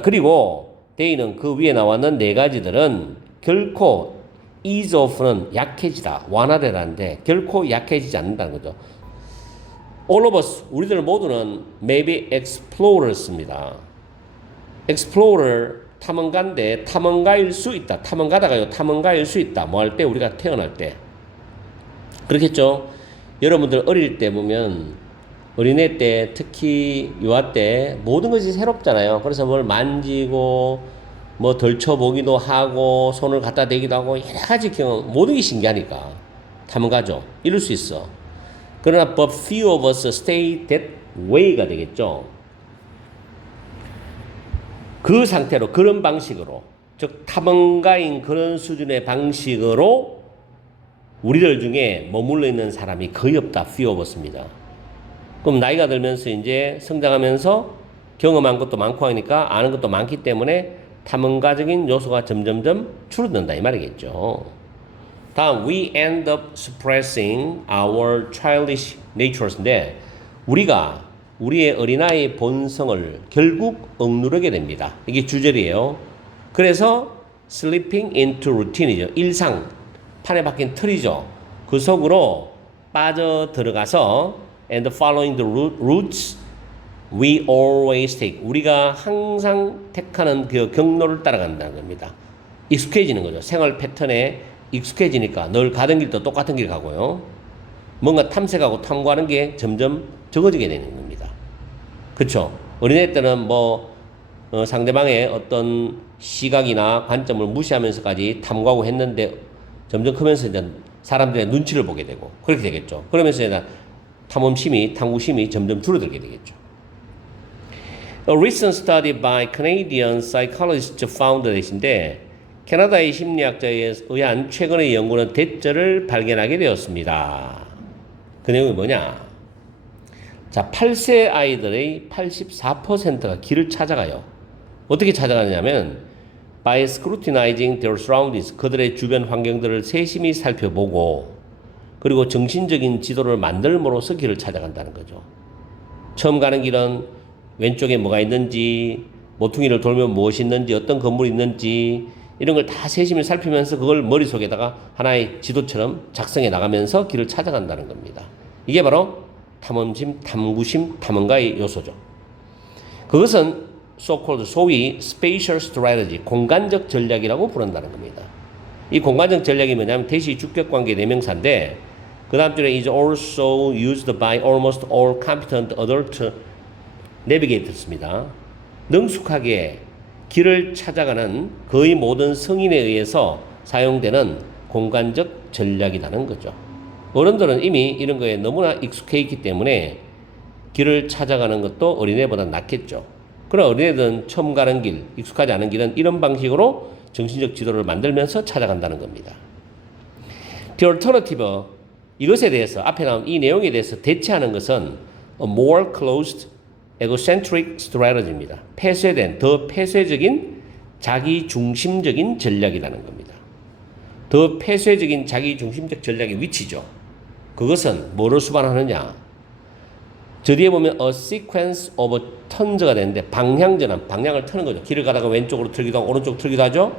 그리고 데이는 그 위에 나왔는 네 가지들은 결코 ease off는 약해지다, 완화되라는데 결코 약해지지 않는다는 거죠. All of us, 우리들 모두는 maybe explorers입니다. explorer, 탐험가인데 탐험가일 수 있다. 탐험가다가요, 탐험가일 수 있다. 뭐 할 때? 우리가 태어날 때. 그렇겠죠? 여러분들 어릴 때 보면 어린애 때 특히 유아 때 모든 것이 새롭잖아요. 그래서 뭘 만지고 뭐 덜쳐보기도 하고 손을 갖다 대기도 하고 여러 가지 경험 모든 게 신기하니까 탐험가죠. 이럴 수 있어. 그러나 but few of us stay that way가 되겠죠. 그 상태로 그런 방식으로 즉 탐험가인 그런 수준의 방식으로 우리들 중에 머물러 있는 사람이 거의 없다. few of us입니다. 그럼 나이가 들면서 이제 성장하면서 경험한 것도 많고 하니까 아는 것도 많기 때문에 탐험가적인 요소가 점점점 줄어든다 이 말이겠죠. 다음 we end up suppressing our childish natures인데 우리가 우리의 어린아이의 본성을 결국 억누르게 됩니다. 이게 주절이에요. 그래서 slipping into routine이죠. 일상, 판에 박힌 틀이죠. 그 속으로 빠져들어가서 and following the routes we always take. 우리가 항상 택하는 그 경로를 따라간다는 겁니다. 익숙해지는 거죠. 생활 패턴에 익숙해지니까 늘 가던 길도 똑같은 길 가고요. 뭔가 탐색하고 탐구하는 게 점점 적어지게 되는 겁니다. 그렇죠? 어린애 때는 상대방의 어떤 시각이나 관점을 무시하면서까지 탐구하고 했는데 점점 크면서 이제 사람들의 눈치를 보게 되고 그렇게 되겠죠. 그러면서 이제 탐험심이, 탐구심이 점점 줄어들게 되겠죠. A recent study by Canadian psychologist found that인데 캐나다의 심리학자에 의한 최근의 연구는 대처를 발견하게 되었습니다. 그 내용이 뭐냐? 자, 8세 아이들의 84%가 길을 찾아가요. 어떻게 찾아가느냐면 by scrutinizing their surroundings, 그들의 주변 환경들을 세심히 살펴보고 그리고 정신적인 지도를 만들므로써 길을 찾아간다는 거죠. 처음 가는 길은 왼쪽에 뭐가 있는지, 모퉁이를 돌면 무엇이 있는지, 어떤 건물이 있는지 이런 걸 다 세심히 살피면서 그걸 머릿속에다가 하나의 지도처럼 작성해 나가면서 길을 찾아간다는 겁니다. 이게 바로 탐험심, 탐구심, 탐험가의 요소죠. 그것은 소위 spatial strategy, 공간적 전략이라고 부른다는 겁니다. 이 공간적 전략이 뭐냐면 대시 주격관계 대명사인데 그 다음 줄에 is also used by almost all competent adult navigators입니다. 능숙하게 길을 찾아가는 거의 모든 성인에 의해서 사용되는 공간적 전략이라는 거죠. 어른들은 이미 이런 거에 너무나 익숙해 있기 때문에 길을 찾아가는 것도 어린애보다 낫겠죠. 그러나 어린애들은 처음 가는 길, 익숙하지 않은 길은 이런 방식으로 정신적 지도를 만들면서 찾아간다는 겁니다. The alternative, 이것에 대해서 앞에 나온 이 내용에 대해서 대체하는 것은 a more closed egocentric strategy입니다. 폐쇄된, 더 폐쇄적인 자기 중심적인 전략이라는 겁니다. 더 폐쇄적인 자기 중심적 전략의 위치죠. 그것은 뭐를 수반하느냐? 저 뒤에 보면 a sequence of turns가 되는데 방향전환, 방향을 트는 거죠. 길을 가다가 왼쪽으로 틀기도 하고 오른쪽 틀기도 하죠.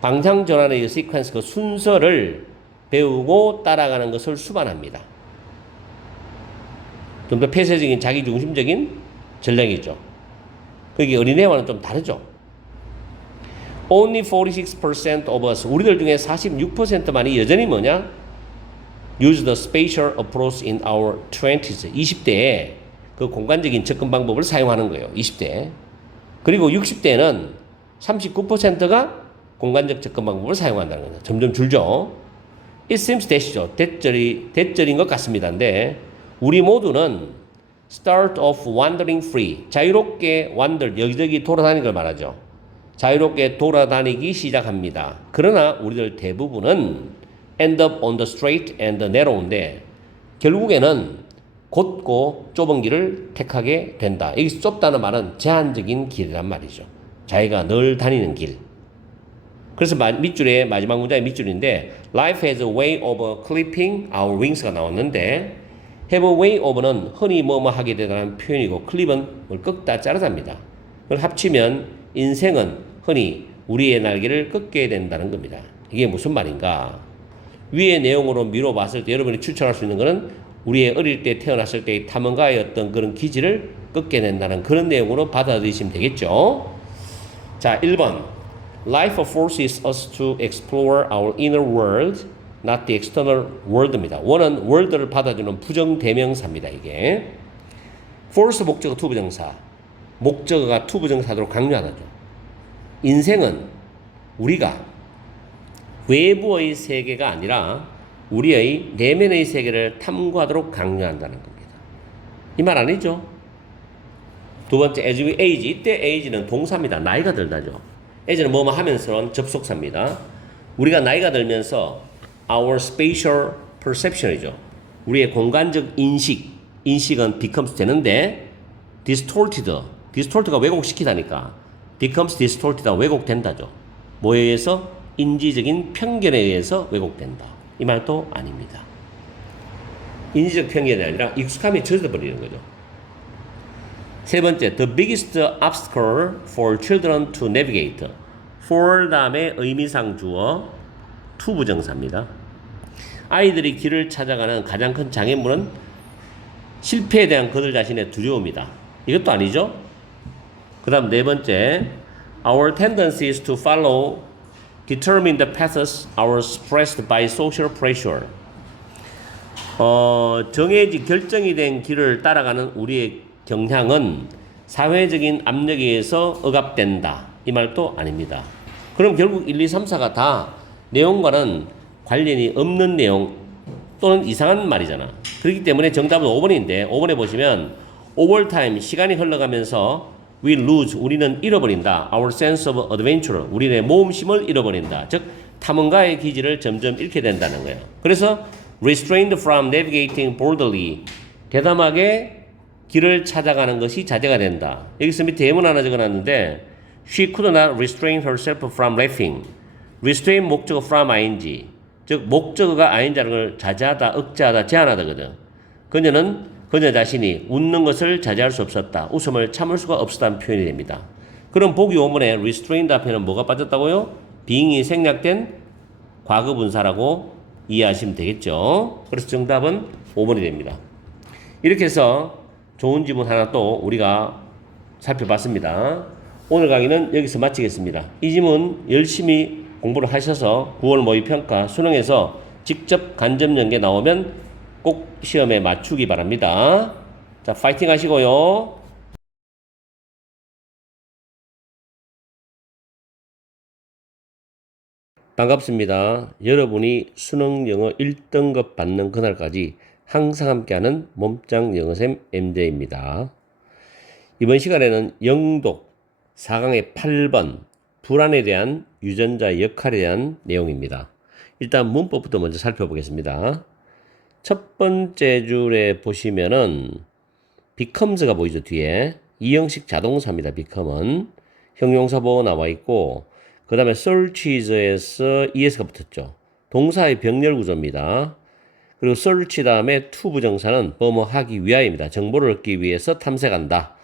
방향전환의 시퀀스, 그 순서를 배우고 따라가는 것을 수반합니다. 좀 더 폐쇄적인 자기 중심적인 전략이죠. 그게 어린애와는 좀 다르죠. Only 46% of us, 우리들 중에 46%만이 여전히 뭐냐? Use the spatial approach in our 20s. 20대에 그 공간적인 접근 방법을 사용하는 거예요. 20대. 그리고 60대는 39%가 공간적 접근 방법을 사용한다는 거예요. 점점 줄죠. It seems that이죠. 대절인 것 같습니다인데 우리 모두는 start of wandering free. 자유롭게 wander, 여기저기 돌아다니는 걸 말하죠. 자유롭게 돌아다니기 시작합니다. 그러나 우리들 대부분은 end up on the straight and the narrow인데 결국에는 곧고 좁은 길을 택하게 된다. 여기서 좁다는 말은 제한적인 길이란 말이죠. 자기가 늘 다니는 길. 그래서 밑줄에 마지막 문장의 밑줄인데 Life has a way of clipping our wings가 나왔는데 have a way of는 흔히 뭐뭐 하게 되다는 표현이고 clip은 뭘 꺾다 자르답니다. 그걸 합치면 인생은 흔히 우리의 날개를 꺾게 된다는 겁니다. 이게 무슨 말인가? 위의 내용으로 미뤄봤을 때 여러분이 추천할 수 있는 것은 우리의 어릴 때 태어났을 때의 탐험가의 어떤 그런 기질을 꺾게 된다는 그런 내용으로 받아들이시면 되겠죠. 자, 1번. Life forces us to explore our inner world, not the external world입니다. 원은 world를 받아주는 부정대명사입니다. 이게. force 목적어 투부정사. 목적어가 투부정사도록 강조하죠. 인생은 우리가 외부의 세계가 아니라 우리의 내면의 세계를 탐구하도록 강요한다는 겁니다. 이 말 아니죠? 두 번째, as we age. 이때 age는 동사입니다. 나이가 들다죠. age는 뭐뭐 하면서 접속사입니다. 우리가 나이가 들면서 our spatial perception이죠. 우리의 공간적 인식은 becomes 되는데 distorted가 왜곡시키다니까 becomes distorted가 왜곡된다죠. 뭐에 의해서? 인지적인 편견에 의해서 왜곡된다. 이 말도 아닙니다. 인지적 편견이 아니라 익숙함에 젖어버리는 거죠. 세 번째, the biggest obstacle for children to navigate. for 다음에 의미상 주어 투부정사입니다. 아이들이 길을 찾아가는 가장 큰 장애물은 실패에 대한 그들 자신의 두려움이다. 이것도 아니죠. 그 다음 네 번째, our tendencies to follow determine the paths are suppressed by social pressure. 정해진 결정이 된 길을 따라가는 우리의 경향은 사회적인 압력에 의해서 억압된다. 이 말도 아닙니다. 그럼 결국 1, 2, 3, 4가 다 내용과는 관련이 없는 내용 또는 이상한 말이잖아. 그렇기 때문에 정답은 5번인데 5번에 보시면 over time, 시간이 흘러가면서 we lose, 우리는 잃어버린다. our sense of adventure, 우리의 모험심을 잃어버린다. 즉 탐험가의 기질을 점점 잃게 된다는 거예요. 그래서 restrained from navigating boldly, 대담하게 길을 찾아가는 것이 자제가 된다. 여기서 밑에 예문 하나 적어놨는데 she could not restrain herself from laughing. restrain 목적어 from ing, 즉 목적어가 ing라는 걸 자제하다, 억제하다, 제한하다거든. 그녀 자신이 웃는 것을 자제할 수 없었다. 웃음을 참을 수가 없었다는 표현이 됩니다. 그럼 보기 5번에 restrained 앞에는 뭐가 빠졌다고요? being이 생략된 과거분사라고 이해하시면 되겠죠. 그래서 정답은 5번이 됩니다. 이렇게 해서 좋은 지문 하나 또 우리가 살펴봤습니다. 오늘 강의는 여기서 마치겠습니다. 이 지문 열심히 공부를 하셔서 9월 모의평가 수능에서 직접 간접 연계 나오면 꼭 시험에 맞추기 바랍니다. 자, 파이팅 하시고요. 반갑습니다. 여러분이 수능 영어 1등급 받는 그날까지 항상 함께하는 몸짱 영어쌤 MJ입니다. 이번 시간에는 영독 4강의 8번 불안에 대한 유전자의 역할에 대한 내용입니다. 일단 문법부터 먼저 살펴보겠습니다. 첫 번째 줄에 보시면은 becomes가 보이죠, 뒤에. 이 형식 자동사입니다, become은. 형용사 보호 나와 있고, 그 다음에 searches에서 es가 붙었죠. 동사의 병렬 구조입니다. 그리고 search 다음에 to 부정사는 뭐뭐 하기 위하여입니다. 정보를 얻기 위해서 탐색한다.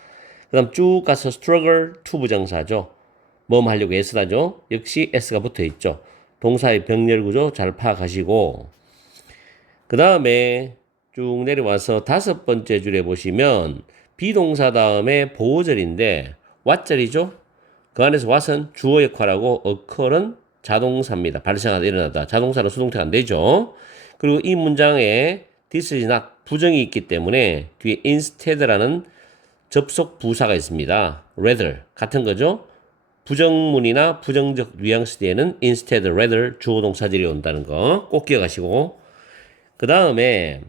그 다음 쭉 가서 struggle to 부정사죠. 뭐뭐 하려고 애쓰다죠. 역시 s가 붙어 있죠. 동사의 병렬 구조 잘 파악하시고, 그 다음에 쭉 내려와서 다섯 번째 줄에 보시면 비동사 다음에 보호절인데 what절이죠. 그 안에서 what은 주어 역할하고 occur은 자동사입니다. 발생하다 일어나다. 자동사는 수동태가 안 되죠. 그리고 이 문장에 this is not 부정이 있기 때문에 뒤에 instead라는 접속 부사가 있습니다. rather 같은 거죠. 부정문이나 부정적 뉘앙스 뒤에는 instead, rather 주어 동사들이 온다는 거 꼭 기억하시고, 그 다음에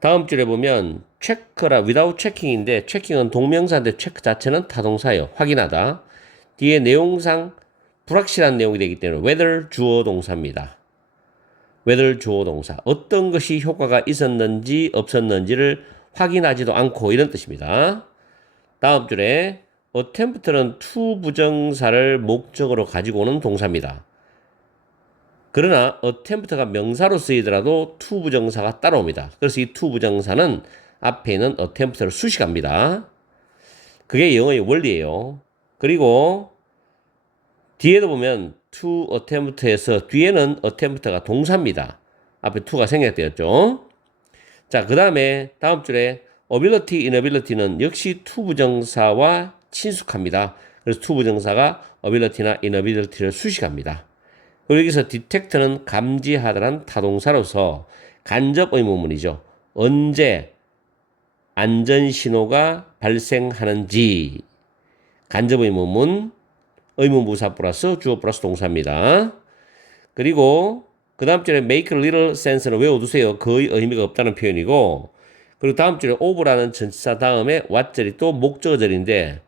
다음 줄에 보면 체크라 without checking인데 checking은 동명사인데 체크 자체는 타동사예요. 확인하다. 뒤에 내용상 불확실한 내용이 되기 때문에 whether 주어 동사입니다. whether 주어 동사. 어떤 것이 효과가 있었는지 없었는지를 확인하지도 않고 이런 뜻입니다. 다음 줄에 attempt는 to 부정사를 목적으로 가지고 오는 동사입니다. 그러나 attempt가 명사로 쓰이더라도 to 부정사가 따라옵니다. 그래서 이 to 부정사는 앞에 있는 attempt를 수식합니다. 그게 영어의 원리예요. 그리고 뒤에도 보면 to attempt에서 뒤에는 attempt가 동사입니다. 앞에 to가 생략되었죠. 자, 그 다음에 다음 줄에 ability, inability는 역시 to 부정사와 친숙합니다. 그래서 to 부정사가 ability나 inability를 수식합니다. 그리고 여기서 detect는 감지하다란 타동사로서 간접 의문문이죠. 언제 안전신호가 발생하는지 간접 의문문, 의문부사 플러스 주어 플러스 동사입니다. 그리고 그 다음 줄에 make little sense는 외워두세요. 거의 의미가 없다는 표현이고, 그리고 다음 줄에 of라는 전치사 다음에 what절이 또 목적어절인데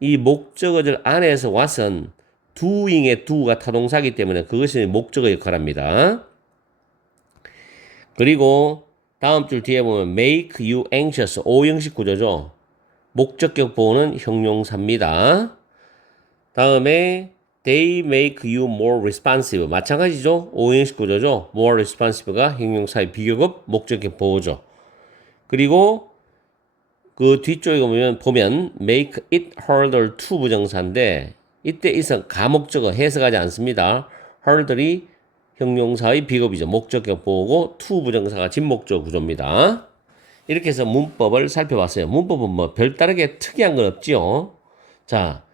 이 목적어절 안에서 what은 doing의 do가 타동사이기 때문에 그것이 목적어 역할합니다. 그리고 다음 줄 뒤에 보면 make you anxious, 오형식 구조죠. 목적격 보호는 형용사입니다. 다음에 they make you more responsive, 마찬가지죠. 오형식 구조죠. more responsive가 형용사의 비교급 목적격 보호죠. 그리고 그 뒤쪽에 보면 make it harder to 부정사인데 이때 이선 가목적어 해석하지 않습니다. harder이 형용사의 비급이죠. 목적격 보호고 to 부정사가 진목적 구조입니다. 이렇게 해서 문법을 살펴봤어요. 문법은 뭐 별다르게 특이한 건 없지요. 자,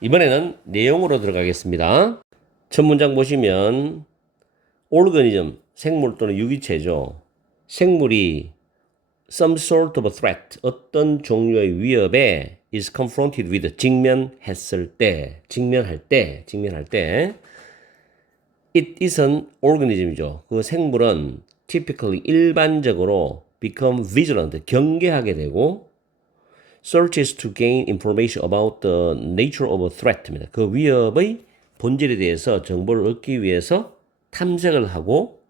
이번에는 내용으로 들어가겠습니다. 첫 문장 보시면 organism, 생물 또는 유기체죠. 생물이 some sort of threat, 어떤 종류의 위협에 is confronted with, 직면할 때 it is an organism이죠. 그 생물은 typically, 일반적으로 become vigilant, 경계하게 되고 searches to gain information about the nature of a threat입니다. 그 위협의 본질에 대해서 정보를 얻기 위해서 탐색을 하고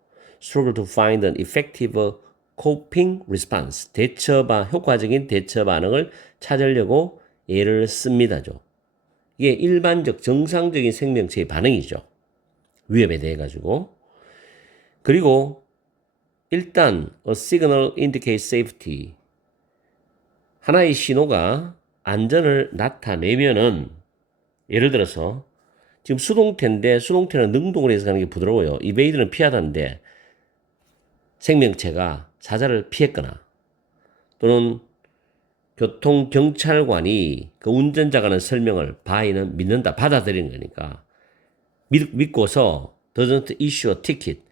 struggle to find an effective coping response, 효과적인 대처 반응을 찾으려고 애를 씁니다죠. 이게 일반적 정상적인 생명체의 반응이죠. 위협에 대해 가지고. 그리고 일단 a signal indicates safety, 하나의 신호가 안전을 나타내면은 예를 들어서 지금 수동태인데 수동태는 능동으로 해서 가는 게 부드러워요. 이베이드는 피하다인데 생명체가 사자를 피했거나 또는 교통경찰관이 그 운전자가 하는 설명을 바이는 믿는다, 받아들이는 거니까 믿고서 doesn't issue a ticket,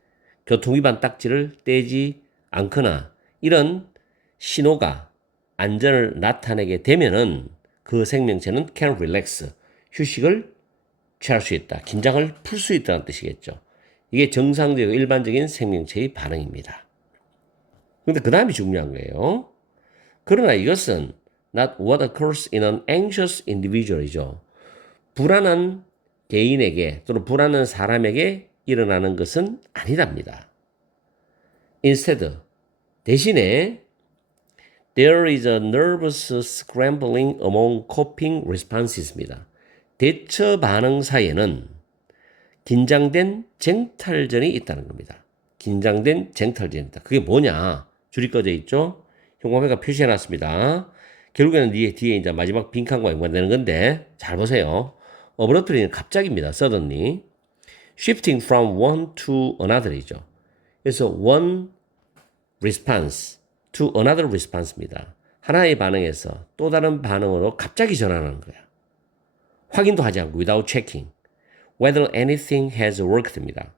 교통위반 딱지를 떼지 않거나 이런 신호가 안전을 나타내게 되면은 그 생명체는 can relax, 휴식을 취할 수 있다, 긴장을 풀 수 있다는 뜻이겠죠. 이게 정상적이고 일반적인 생명체의 반응입니다. 근데 그 다음이 중요한 거예요. 그러나 이것은 not what occurs in an anxious individual이죠. 불안한 개인에게 또는 불안한 사람에게 일어나는 것은 아니랍니다. Instead, 대신에 there is a nervous scrambling among coping responses입니다. 대처 반응 사이에는 긴장된 쟁탈전이 있다는 겁니다. 긴장된 쟁탈전이 있다. 그게 뭐냐? 줄이 꺼져 있죠? 형광펜과 표시해 놨습니다. 결국에는 뒤에 이제 마지막 빈칸과 연관되는 건데 잘 보세요. 어브러트리는 갑자기입니다. suddenly. shifting from one to another이죠. 그래서 one response to another response입니다. 하나의 반응에서 또 다른 반응으로 갑자기 전환하는 거야. 확인도 하지 않고 without checking whether anything has worked입니다.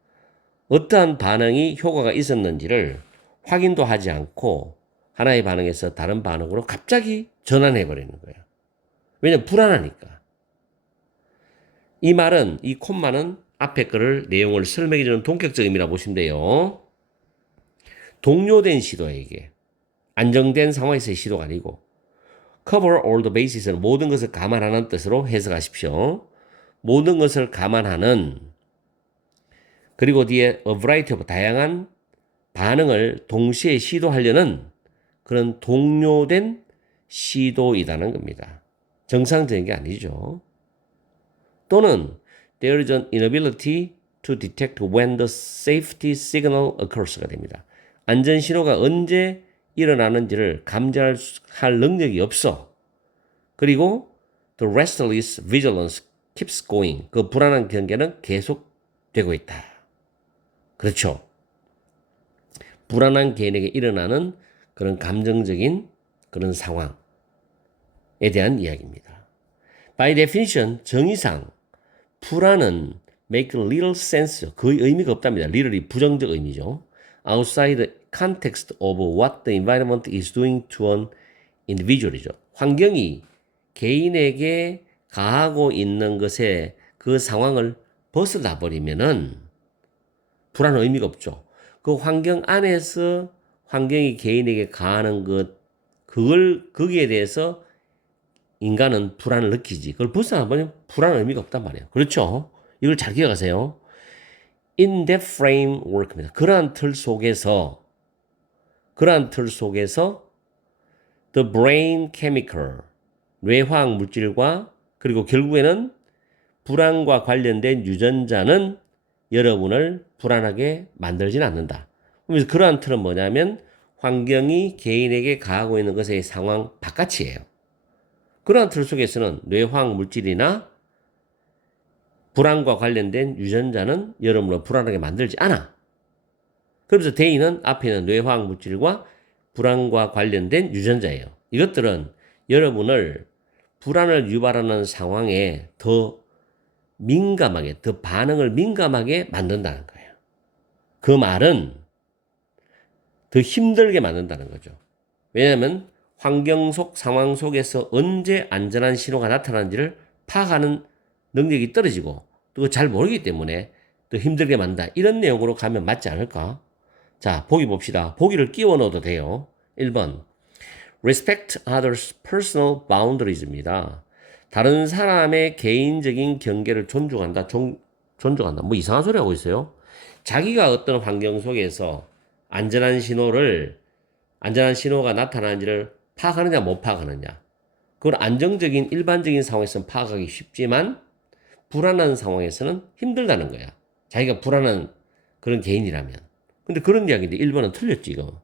어떠한 반응이 효과가 있었는지를 확인도 하지 않고 하나의 반응에서 다른 반응으로 갑자기 전환해버리는 거예요. 왜냐면 불안하니까. 이 말은, 이 콤마는 앞에 거를 내용을 설명해주는 동격적 의미라고 보시면 돼요. 동료된 시도에게 안정된 상황에서의 시도가 아니고 cover all the bases는 모든 것을 감안하는 뜻으로 해석하십시오. 모든 것을 감안하는 그리고 뒤에 a variety of 다양한 반응을 동시에 시도하려는 그런 동료된 시도이다는 겁니다. 정상적인 게 아니죠. 또는 there is an inability to detect when the safety signal occurrs가 됩니다. 안전 신호가 언제 일어나는지를 감지할 능력이 없어. 그리고 the restless vigilance keeps going. 그 불안한 경계는 계속되고 있다. 그렇죠. 불안한 개인에게 일어나는 그런 감정적인 그런 상황에 대한 이야기입니다. By definition, 정의상 불안은 make little sense, 거의 의미가 없답니다. literally 부정적 의미죠. outside the context of what the environment is doing to an individual이죠. 환경이 개인에게 가하고 있는 것에 그 상황을 벗어나 버리면은 불안한 의미가 없죠. 그 환경 안에서 환경이 개인에게 가하는 것, 거기에 대해서 인간은 불안을 느끼지. 그걸 벗어나 버리면 불안한 의미가 없단 말이에요. 그렇죠? 이걸 잘 기억하세요. In that framework입니다. 그러한 틀 속에서 the brain chemical, 뇌화학 물질과 그리고 결국에는 불안과 관련된 유전자는 여러분을 불안하게 만들진 않는다. 그래서 그러한 틀은 뭐냐면 환경이 개인에게 가하고 있는 것의 상황 바깥이에요. 그러한 틀 속에서는 뇌화학 물질이나 불안과 관련된 유전자는 여러분을 불안하게 만들지 않아. 그래서 대인은 앞에 있는 뇌화학 물질과 불안과 관련된 유전자예요. 이것들은 여러분을 불안을 유발하는 상황에 더 민감하게, 더 반응을 민감하게 만든다는 거예요. 그 말은 더 힘들게 만든다는 거죠. 왜냐하면 환경 속 상황 속에서 언제 안전한 신호가 나타나는지를 파악하는 능력이 떨어지고 또 잘 모르기 때문에 더 힘들게 만든다. 이런 내용으로 가면 맞지 않을까? 자, 보기 봅시다. 보기를 끼워 넣어도 돼요. 1번. Respect others' personal boundaries입니다. 다른 사람의 개인적인 경계를 존중한다. 존중한다. 뭐 이상한 소리 하고 있어요. 자기가 어떤 환경 속에서 안전한 신호가 나타나는지를 파악하느냐 못 파악하느냐. 그걸 안정적인 일반적인 상황에서는 파악하기 쉽지만 불안한 상황에서는 힘들다는 거야. 자기가 불안한 그런 개인이라면. 근데 그런 이야기인데 1번은 틀렸지 이거.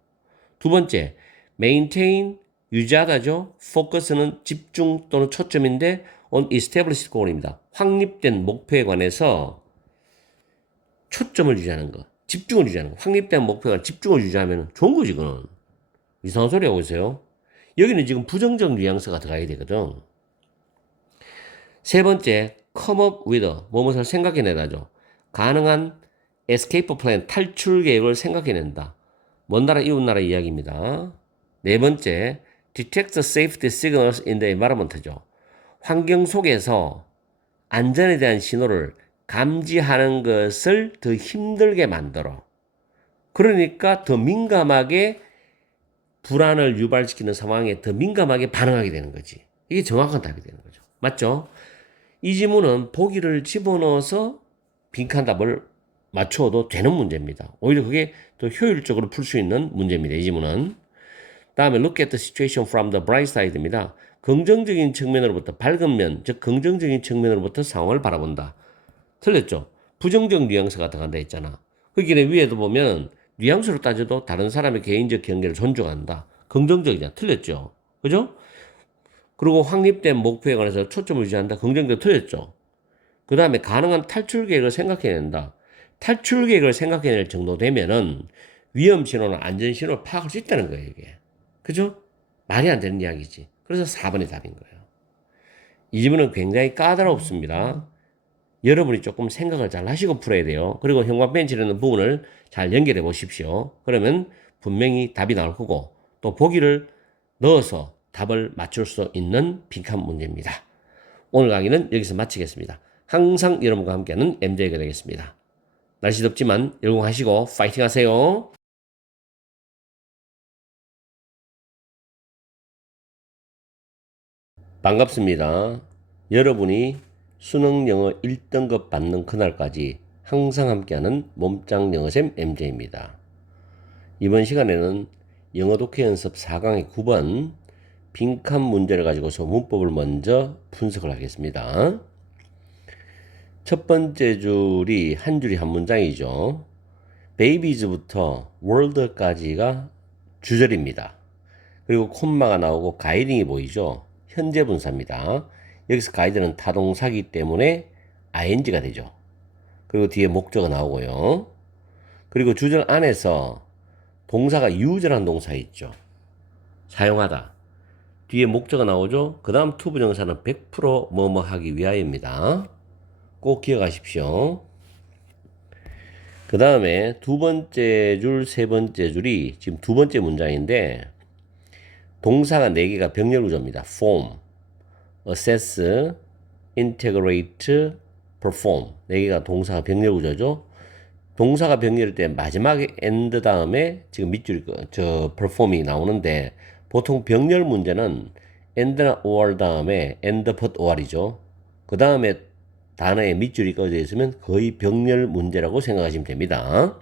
두 번째, maintain, 유지하다죠. focus는 집중 또는 초점인데 on established goal입니다. 확립된 목표에 관해서 초점을 유지하는 거, 집중을 유지하는 거. 확립된 목표에 관해서 집중을 유지하면 좋은 거지 그건. 이상한 소리 하고 있어요. 여기는 지금 부정적 뉘앙스가 들어가야 되거든. 세 번째, come up with 무엇을 생각해내다죠. 가능한 escape plan, 탈출 계획을 생각해낸다. 먼 나라, 이웃 나라 이야기입니다. 네 번째, detect safety signals in the environment죠. 환경 속에서 안전에 대한 신호를 감지하는 것을 더 힘들게 만들어. 그러니까 더 민감하게 불안을 유발시키는 상황에 더 민감하게 반응하게 되는 거지. 이게 정확한 답이 되는 거죠. 맞죠? 이 지문은 보기를 집어넣어서 빈칸 답을 맞춰도 되는 문제입니다. 오히려 그게 더 효율적으로 풀 수 있는 문제입니다. 이 지문은. 다음에 look at the situation from the bright side입니다. 긍정적인 측면으로부터 밝은 면, 즉 긍정적인 측면으로부터 상황을 바라본다. 틀렸죠? 부정적 뉘앙스가 들어간다 했잖아. 거기에 위에도 보면 뉘앙스로 따져도 다른 사람의 개인적 경계를 존중한다. 긍정적이잖아. 틀렸죠? 그죠? 그리고 확립된 목표에 관해서 초점을 유지한다. 긍정적 틀렸죠? 그 다음에 가능한 탈출 계획을 생각해낸다. 탈출 계획을 생각해낼 정도 되면은 위험 신호나 안전 신호를 파악할 수 있다는 거예요, 이게. 그죠? 말이 안 되는 이야기지. 그래서 4번이 답인 거예요. 이 질문은 굉장히 까다롭습니다. 여러분이 조금 생각을 잘 하시고 풀어야 돼요. 그리고 형광펜치라는 부분을 잘 연결해 보십시오. 그러면 분명히 답이 나올 거고 또 보기를 넣어서 답을 맞출 수 있는 빈칸 문제입니다. 오늘 강의는 여기서 마치겠습니다. 항상 여러분과 함께하는 MJ가 되겠습니다. 날씨 덥지만 열공하시고 파이팅 하세요. 반갑습니다. 여러분이 수능 영어 1등급 받는 그날까지 항상 함께하는 몸짱 영어쌤 MJ입니다. 이번 시간에는 영어 독해 연습 4강의 9번 빈칸 문제를 가지고서 문법을 먼저 분석을 하겠습니다. 첫 번째 줄이 한 줄이 한 문장이죠. 베이비즈부터 월드까지가 주절입니다. 그리고 콤마가 나오고 가이딩이 보이죠. 현재 분사입니다. 여기서 가이드는 타동사기 때문에 ing가 되죠. 그리고 뒤에 목적어 나오고요. 그리고 주절 안에서 동사가 use라는 동사 있죠. 사용하다. 뒤에 목적어 나오죠. 그 다음 투부정사는 100% 뭐뭐 하기 위하여입니다. 꼭 기억하십시오. 그 다음에 두 번째 줄, 세 번째 줄이 지금 두 번째 문장인데 동사가 4개가 병렬 구조입니다. form, assess, integrate, perform. 4개가 동사가 병렬 구조죠. 동사가 병렬일 때 마지막에 and 다음에 지금 밑줄 perform이 나오는데 보통 병렬 문제는 and나 or 다음에 and but or이죠. 그 다음에 단어에 밑줄이 꺼져 있으면 거의 병렬 문제라고 생각하시면 됩니다.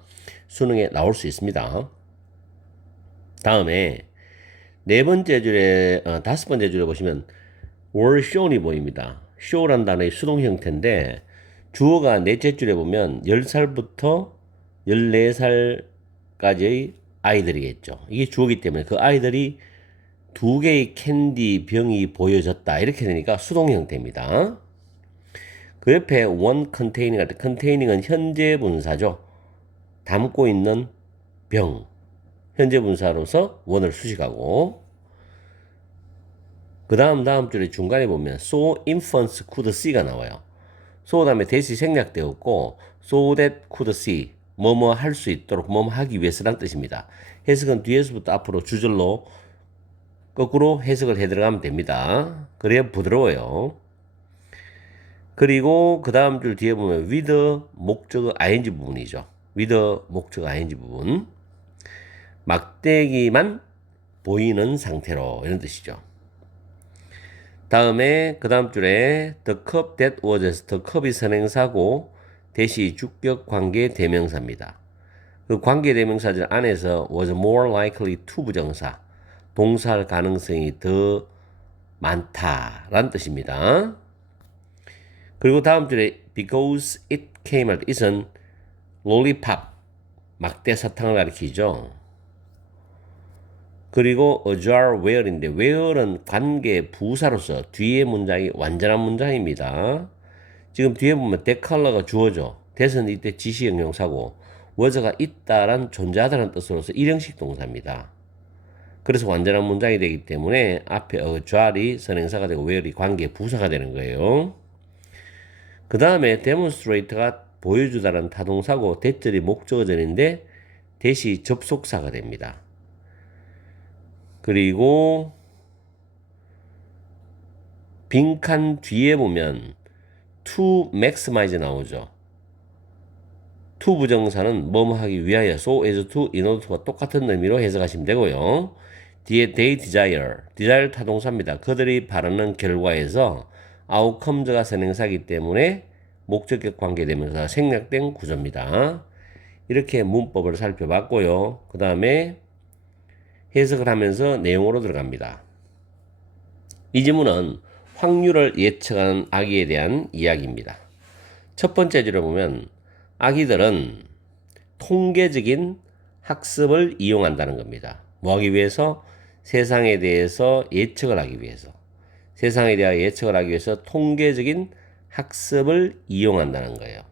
수능에 나올 수 있습니다. 다음에 다섯 번째 줄에 보시면 were shown이 보입니다. show란 단어의 수동 형태인데 주어가 넷째 줄에 보면 10살부터 14살까지의 아이들이겠죠. 이게 주어기 때문에 그 아이들이 2개의 캔디 병이 보여졌다. 이렇게 되니까 수동 형태입니다. 그 옆에 one containing 할 때 containings은 현재 분사죠. 담고 있는 병. 현재 분사로서 one을 수식하고 그 다음 줄에 중간에 보면 so infants could see가 나와요. so 다음에 that이 생략되었고 so that could see 뭐뭐 할 수 있도록 뭐뭐 하기 위해서란 뜻입니다. 해석은 뒤에서부터 앞으로 주절로 거꾸로 해석을 해 들어가면 됩니다. 그래야 부드러워요. 그리고 그 다음 줄 뒤에 보면 with 목적어 ing 부분이죠. with 목적어 ing 부분. 막대기만 보이는 상태로 이런 뜻이죠. 다음에 그 다음 줄에 the cup that was the cup이 선행사고 대시 주격 관계 대명사입니다. 그 관계 대명사들 안에서 was more likely to 부정사 동사할 가능성이 더 많다라는 뜻입니다. 그리고 다음 줄에 because it came 할 때 it은 lollipop 막대 사탕을 가리키죠. 그리고 a jar where인데 where는 관계 부사로서 뒤에 문장이 완전한 문장입니다. 지금 뒤에 보면 that color가 주어죠. that은 이때 지시형 용사고 was가 있다란 존재하다는 뜻으로서 일형식 동사입니다. 그래서 완전한 문장이 되기 때문에 앞에 a jar이 선행사가 되고 where이 관계 부사가 되는 거예요. 그 다음에 demonstrate가 보여주다라는 타동사고 that절이 목적어절인데 that이 접속사가 됩니다. 그리고 빈칸 뒤에 보면 to maximize 나오죠. to 부정사는 뭐뭐 하기 위하여 so as to in order to가 똑같은 의미로 해석하시면 되고요. 뒤에 they desire 타동사입니다. 그들이 바라는 결과에서 outcomes가 선행사이기 때문에 목적격 관계대명사가 생략된 구조입니다. 이렇게 문법을 살펴봤고요. 그 다음에 해석을 하면서 내용으로 들어갑니다. 이 지문은 확률을 예측하는 아기에 대한 이야기입니다. 첫 번째 줄에 보면 아기들은 통계적인 학습을 이용한다는 겁니다. 뭐 하기 위해서? 세상에 대해서 예측을 하기 위해서. 세상에 대한 예측을 하기 위해서 통계적인 학습을 이용한다는 거예요.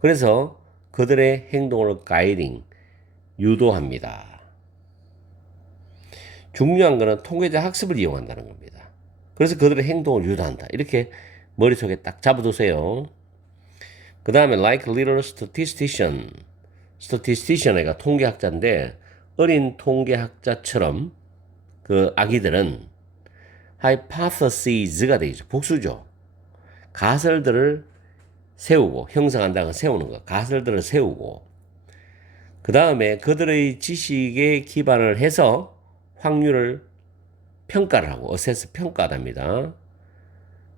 그래서 그들의 행동을 가이딩, 유도합니다. 중요한 것은 통계적 학습을 이용한다는 겁니다. 그래서 그들의 행동을 유도한다. 이렇게 머릿속에 딱 잡아두세요. 그 다음에 like little statistician. statistician이가 통계학자인데 어린 통계학자처럼 그 아기들은 hypotheses가 되죠. 복수죠. 가설들을 세우고 형성한다는 건 세우는 거. 가설들을 세우고 그 다음에 그들의 지식에 기반을 해서 확률을 평가를 하고 어세스 평가를 합니다.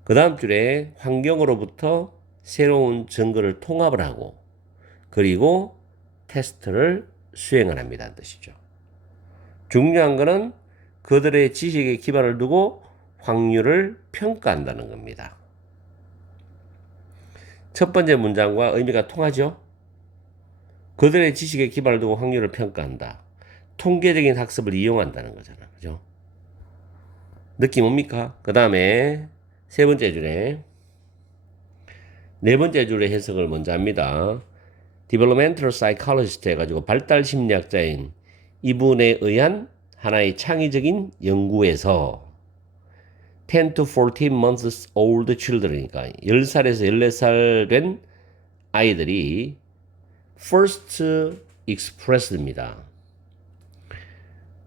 그 다음 줄에 환경으로부터 새로운 증거를 통합을 하고 그리고 테스트를 수행을 합니다. 뜻이죠. 중요한 것은 그들의 지식에 기반을 두고 확률을 평가한다는 겁니다. 첫 번째 문장과 의미가 통하죠? 그들의 지식에 기반을 두고 확률을 평가한다. 통계적인 학습을 이용한다는 거잖아. 그죠? 느낌 옵니까? 그 다음에 세 번째 줄에 네 번째 줄의 해석을 먼저 합니다. Developmental Psychologist 해가지고 발달 심리학자인 이분에 의한 하나의 창의적인 연구에서 10 to 14 months old children이니까 10살에서 14살 된 아이들이 first expressed입니다.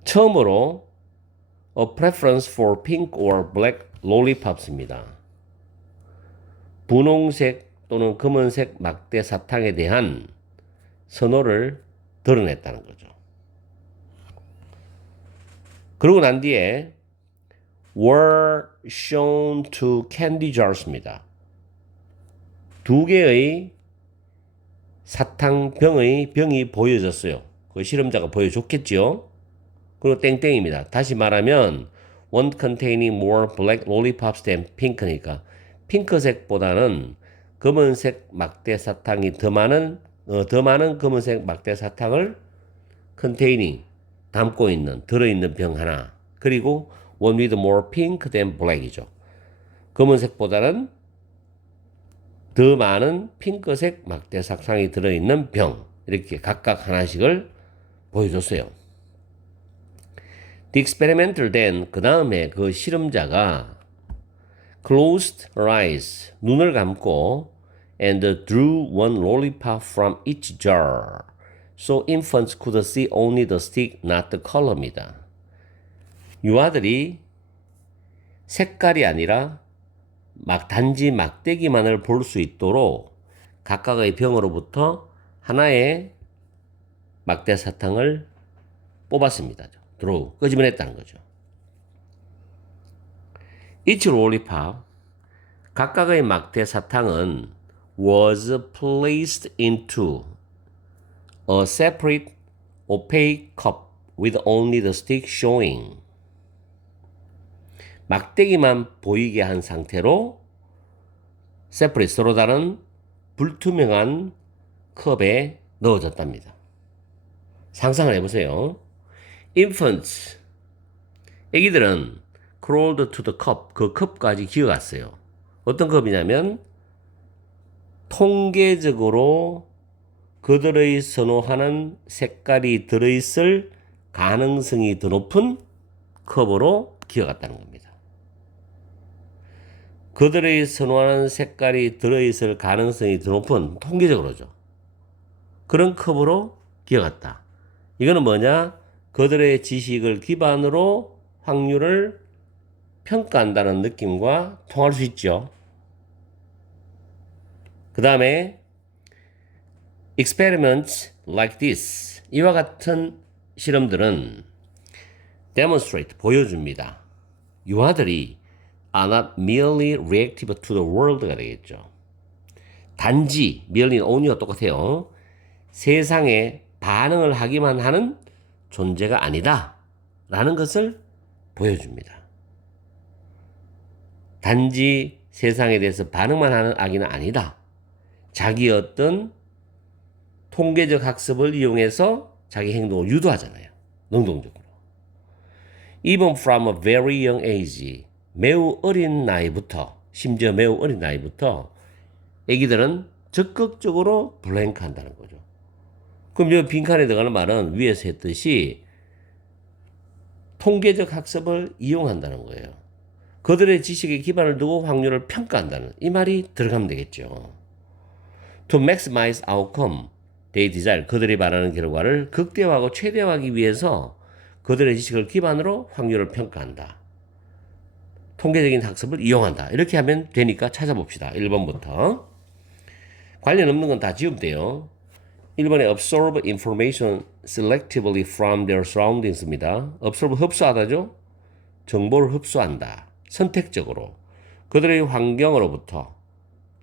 처음으로 a preference for pink or black lollipops입니다. 분홍색 또는 검은색 막대 사탕에 대한 선호를 드러냈다는 거죠. 그러고 난 뒤에 were shown to candy jars입니다. 두 개의 사탕병의 병이 보여졌어요. 그 실험자가 보여줬겠죠. 그리고 땡땡입니다. 다시 말하면 one containing more black lollipops than pink니까 핑크색보다는 검은색 막대 사탕이 더 많은 검은색 막대 사탕을 containing 담고 있는 들어있는 병 하나. 그리고 one with more pink than black이죠. 검은색보다는 더 많은 핑크색 막대 사탕이 들어있는 병. 이렇게 각각 하나씩을 보여줬어요. The experimenter then 그 다음에 그 실험자가 closed her eyes 눈을 감고 and drew one lollipop from each jar. So infants could see only the stick, not the color입니다. 유아들이 색깔이 아니라 단지 막대기만을 볼 수 있도록 각각의 병으로부터 하나의 막대 사탕을 뽑았습니다. draw, 끄집어냈다는 거죠. Each lollipop, 각각의 막대 사탕은 was placed into a separate opaque cup with only the stick showing. 막대기만 보이게 한 상태로 separate, 서로 다른 불투명한 컵에 넣어졌답니다. 상상을 해보세요. Infants, 애기들은 crawled to the cup, 그 컵까지 기어갔어요. 어떤 컵이냐면 통계적으로 그들의 선호하는 색깔이 들어있을 가능성이 더 높은 컵으로 기어갔다는 겁니다. 그들의 선호하는 색깔이 들어있을 가능성이 더 높은 통계적으로죠. 그런 컵으로 기어갔다. 이거는 뭐냐? 그들의 지식을 기반으로 확률을 평가한다는 느낌과 통할 수 있죠. 그 다음에 experiments like this, 이와 같은 실험들은 demonstrate, 보여줍니다. 유아들이 are not merely reactive to the world가 되겠죠. 단지 merely는 only와 똑같아요. 세상에 반응을 하기만 하는 존재가 아니다 라는 것을 보여줍니다. 단지 세상에 대해서 반응만 하는 아기는 아니다. 자기 어떤 통계적 학습을 이용해서 자기 행동을 유도하잖아요. 능동적으로. Even from a very young age, 매우 어린 나이부터, 심지어 매우 어린 나이부터 애기들은 적극적으로 블랭크 한다는 거죠. 그럼 이 빈칸에 들어가는 말은 위에서 했듯이 통계적 학습을 이용한다는 거예요. 그들의 지식에 기반을 두고 확률을 평가한다는 이 말이 들어가면 되겠죠. To maximize outcome, they desire. 그들이 바라는 결과를 극대화하고 최대화하기 위해서 그들의 지식을 기반으로 확률을 평가한다. 통계적인 학습을 이용한다. 이렇게 하면 되니까 찾아봅시다. 1번부터. 관련 없는 건 다 지우면 돼요. 1번에 absorb information selectively from their surroundings입니다. absorb 흡수하다죠. 정보를 흡수한다. 선택적으로. 그들의 환경으로부터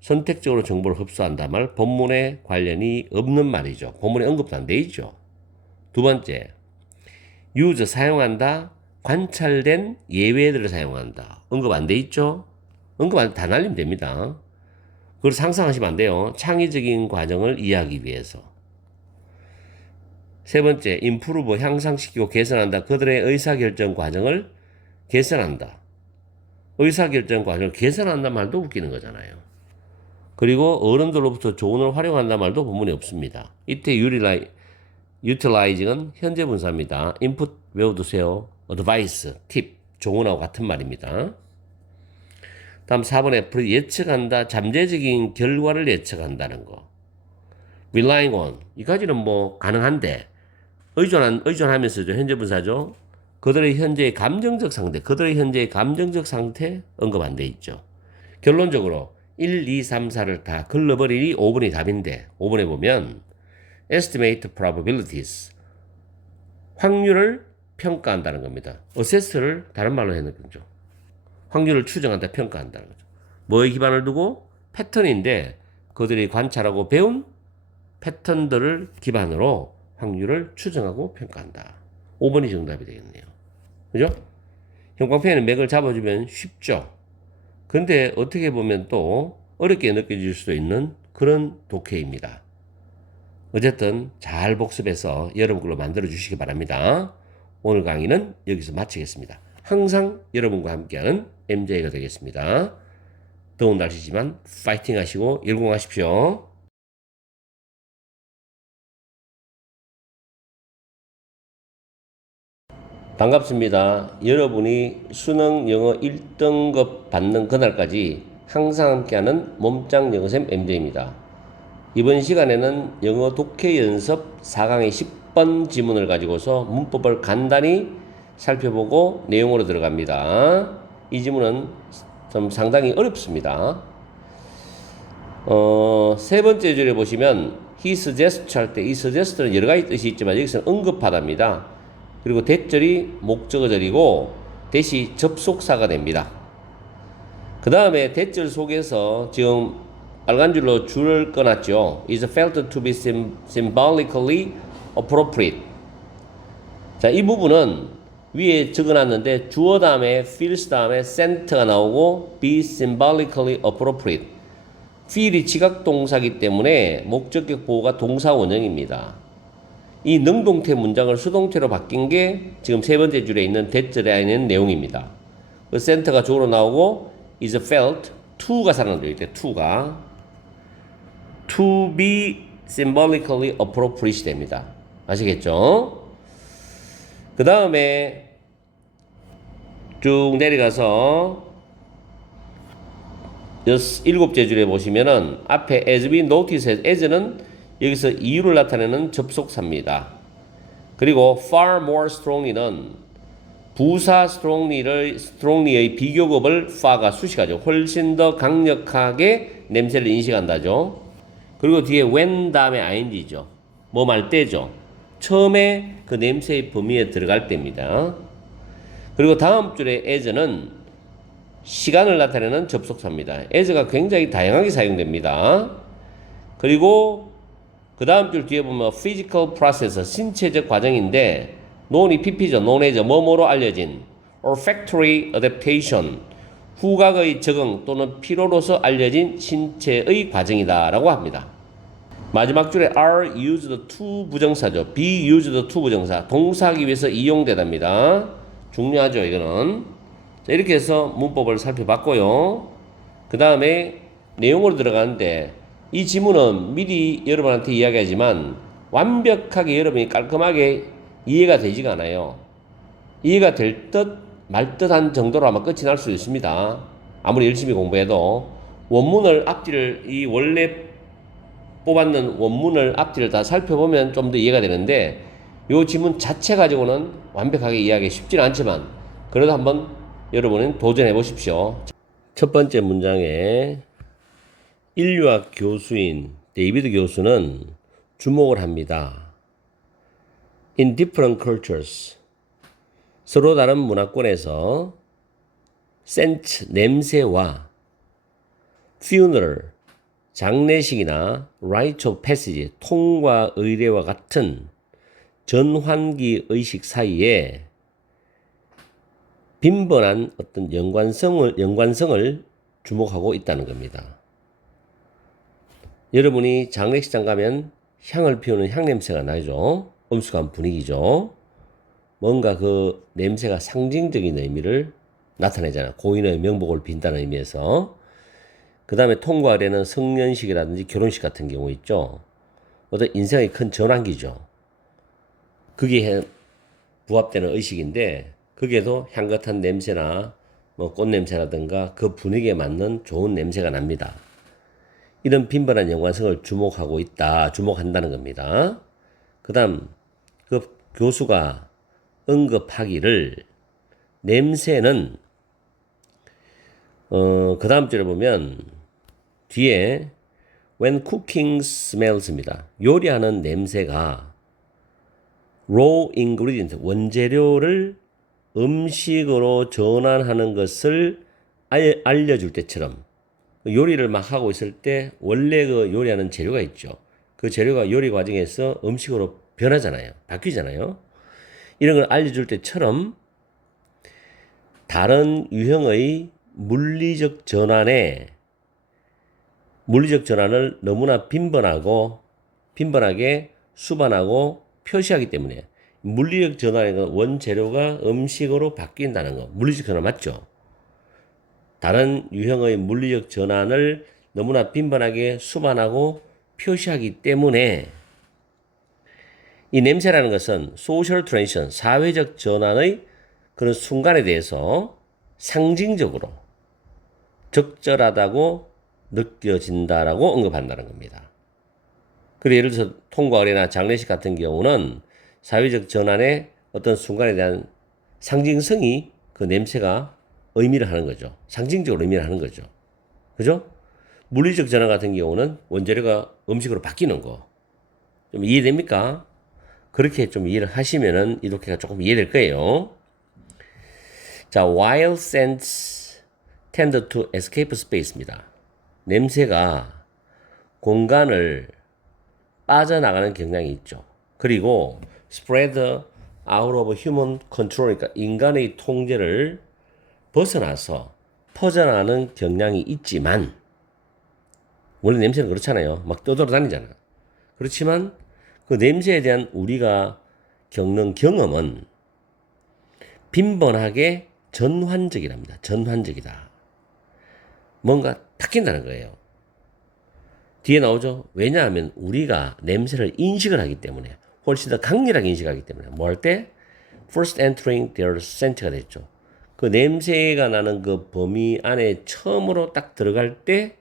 선택적으로 정보를 흡수한다 말 본문에 관련이 없는 말이죠. 본문에 언급도 안 돼 있죠. 두 번째, use 사용한다. 관찰된 예외들을 사용한다. 언급 안 돼 있죠. 언급 안 다 날리면 됩니다. 그걸 상상하시면 안 돼요. 창의적인 과정을 이해하기 위해서. 세 번째, improve 향상시키고 개선한다. 그들의 의사결정 과정을 개선한다. 의사결정 과정을 개선한다 말도 웃기는 거잖아요. 그리고 어른들로부터 조언을 활용한다 말도 본문에 없습니다. 이때 utilizing은 현재 분사입니다. input 외워두세요. advice, 팁, 조언하고 같은 말입니다. 다음 4번에 예측한다. 잠재적인 결과를 예측한다는 거. relying on. 이까지는 뭐 가능한데 의존하면서죠. 현재 분사죠. 그들의 현재의 감정적 상태, 그들의 현재의 감정적 상태 언급 안 돼 있죠. 결론적으로 1, 2, 3, 4를 다 걸러버리니 5번이 답인데 5번에 보면 estimate probabilities 확률을 평가한다는 겁니다. assess를 다른 말로 해놓은 거죠. 확률을 추정한다, 평가한다는 거죠. 뭐에 기반을 두고? 패턴인데 그들이 관찰하고 배운 패턴들을 기반으로 확률을 추정하고 평가한다. 5번이 정답이 되겠네요. 그죠? 형광펜에 맥을 잡아주면 쉽죠? 근데 어떻게 보면 또 어렵게 느껴질 수도 있는 그런 독해입니다. 어쨌든 잘 복습해서 여러분 걸로 만들어 주시기 바랍니다. 오늘 강의는 여기서 마치겠습니다. 항상 여러분과 함께하는 MJ가 되겠습니다. 더운 날씨지만 파이팅 하시고 열공하십시오. 반갑습니다. 여러분이 수능 영어 1등급 받는 그날까지 항상 함께하는 몸짱 영어쌤 MJ입니다. 이번 시간에는 영어 독해 연습 4강의 10번 지문을 가지고서 문법을 간단히 살펴보고 내용으로 들어갑니다. 이 지문은 좀 상당히 어렵습니다. 세 번째 줄에 보시면 he suggests 할 때 이 suggest는 여러 가지 뜻이 있지만 여기서는 언급하다입니다. 그리고 대절이 목적어절이고 대시 접속사가 됩니다. 그 다음에 대절 속에서 지금 빨간 줄로 줄을 꺼놨죠. is felt to be symbolically appropriate. 자, 이 부분은 위에 적어놨는데 주어 다음에 feels 다음에 sent가 나오고 be symbolically appropriate. feel이 지각동사이기 때문에 목적격 보호가 동사 원형입니다. 이 능동태 문장을 수동태로 바뀐 게 지금 세 번째 줄에 있는 대절에 있는 내용입니다. 그 센터가 주어로 나오고 is felt to가 살아나죠. 이때 to가 to be symbolically appropriate 됩니다. 아시겠죠? 그 다음에 쭉 내려가서 일곱째 줄에 보시면은 앞에 as we notice as는 여기서 이유를 나타내는 접속사입니다. 그리고 far more strongly는 부사 strongly의 비교급을 far가 수식하죠. 훨씬 더 강력하게 냄새를 인식한다죠. 그리고 뒤에 when 다음에 ing죠. 뭐 말 때죠. 처음에 그 냄새의 범위에 들어갈 때입니다. 그리고 다음 줄에 as는 시간을 나타내는 접속사입니다. as가 굉장히 다양하게 사용됩니다. 그리고 그 다음 줄 뒤에 보면 physical process, 신체적 과정인데 논이 pp죠. 논해져 뭐뭐로 알려진 olfactory adaptation, 후각의 적응 또는 피로로서 알려진 신체의 과정이다 라고 합니다. 마지막 줄에 are used to 부정사죠. be used to 부정사, 동사하기 위해서 이용되답니다. 중요하죠 이거는. 자, 이렇게 해서 문법을 살펴봤고요. 그 다음에 내용으로 들어가는데 이 지문은 미리 여러분한테 이야기하지만 완벽하게 여러분이 깔끔하게 이해가 되지가 않아요. 이해가 될 듯 말 듯한 정도로 아마 끝이 날 수 있습니다. 아무리 열심히 공부해도 원문을 앞뒤를 이 원래 뽑았는 원문을 앞뒤를 다 살펴보면 좀 더 이해가 되는데 이 지문 자체 가지고는 완벽하게 이해하기 쉽지는 않지만 그래도 한번 여러분은 도전해 보십시오. 첫 번째 문장에 인류학 교수인 데이비드 교수는 주목을 합니다. In different cultures, 서로 다른 문화권에서 scent, 냄새와 funeral, 장례식이나 rite of passage, 통과 의례와 같은 전환기 의식 사이에 빈번한 어떤 연관성을 주목하고 있다는 겁니다. 여러분이 장례식장 가면 향을 피우는 향냄새가 나죠. 엄숙한 분위기죠. 뭔가 그 냄새가 상징적인 의미를 나타내잖아요. 고인의 명복을 빈다는 의미에서. 그 다음에 통과 의례는 성년식이라든지 결혼식 같은 경우 있죠. 어떤 인생의 큰 전환기죠. 거기에 부합되는 의식인데 거기에도 향긋한 냄새나 뭐 꽃냄새라든가 그 분위기에 맞는 좋은 냄새가 납니다. 이런 빈번한 연관성을 주목한다는 겁니다. 그 다음 그 교수가 언급하기를 냄새는 그 다음 줄에 보면 뒤에 when cooking smells입니다. 요리하는 냄새가 raw ingredient, 원재료를 음식으로 전환하는 것을 알려줄 때처럼 요리를 막 하고 있을 때 원래 그 요리하는 재료가 있죠. 그 재료가 요리 과정에서 음식으로 변하잖아요. 바뀌잖아요. 이런 걸 알려줄 때처럼 다른 유형의 물리적 전환을 너무나 빈번하게 수반하고 표시하기 때문에 물리적 전환의 원재료가 음식으로 바뀐다는 거. 물리적 전환 맞죠? 다른 유형의 물리적 전환을 너무나 빈번하게 수반하고 표시하기 때문에 이 냄새라는 것은 소셜 트랜지션, 사회적 전환의 그런 순간에 대해서 상징적으로 적절하다고 느껴진다라고 언급한다는 겁니다. 그리고 예를 들어서 통과 의례나 장례식 같은 경우는 사회적 전환의 어떤 순간에 대한 상징성이 그 냄새가 의미를 하는 거죠. 상징적으로 의미를 하는 거죠. 그죠? 물리적 전환 같은 경우는 원재료가 음식으로 바뀌는 거. 좀 이해됩니까? 그렇게 좀 이해를 하시면은 이렇게가 조금 이해될 거예요. 자, while scents tend to escape space입니다. 냄새가 공간을 빠져나가는 경향이 있죠. 그리고 spread out of human control, 그러니까 인간의 통제를 벗어나서 퍼져나가는 경향이 있지만 원래 냄새는 그렇잖아요. 막 떠돌아다니잖아. 그렇지만 그 냄새에 대한 우리가 겪는 경험은 빈번하게 전환적이랍니다. 전환적이다. 뭔가 바뀐다는 거예요. 뒤에 나오죠. 왜냐하면 우리가 냄새를 인식을 하기 때문에 훨씬 더 강렬하게 인식하기 때문에 뭐 할 때? First entering their scent가 됐죠. 그 냄새가 나는 그 범위 안에 처음으로 딱 들어갈 때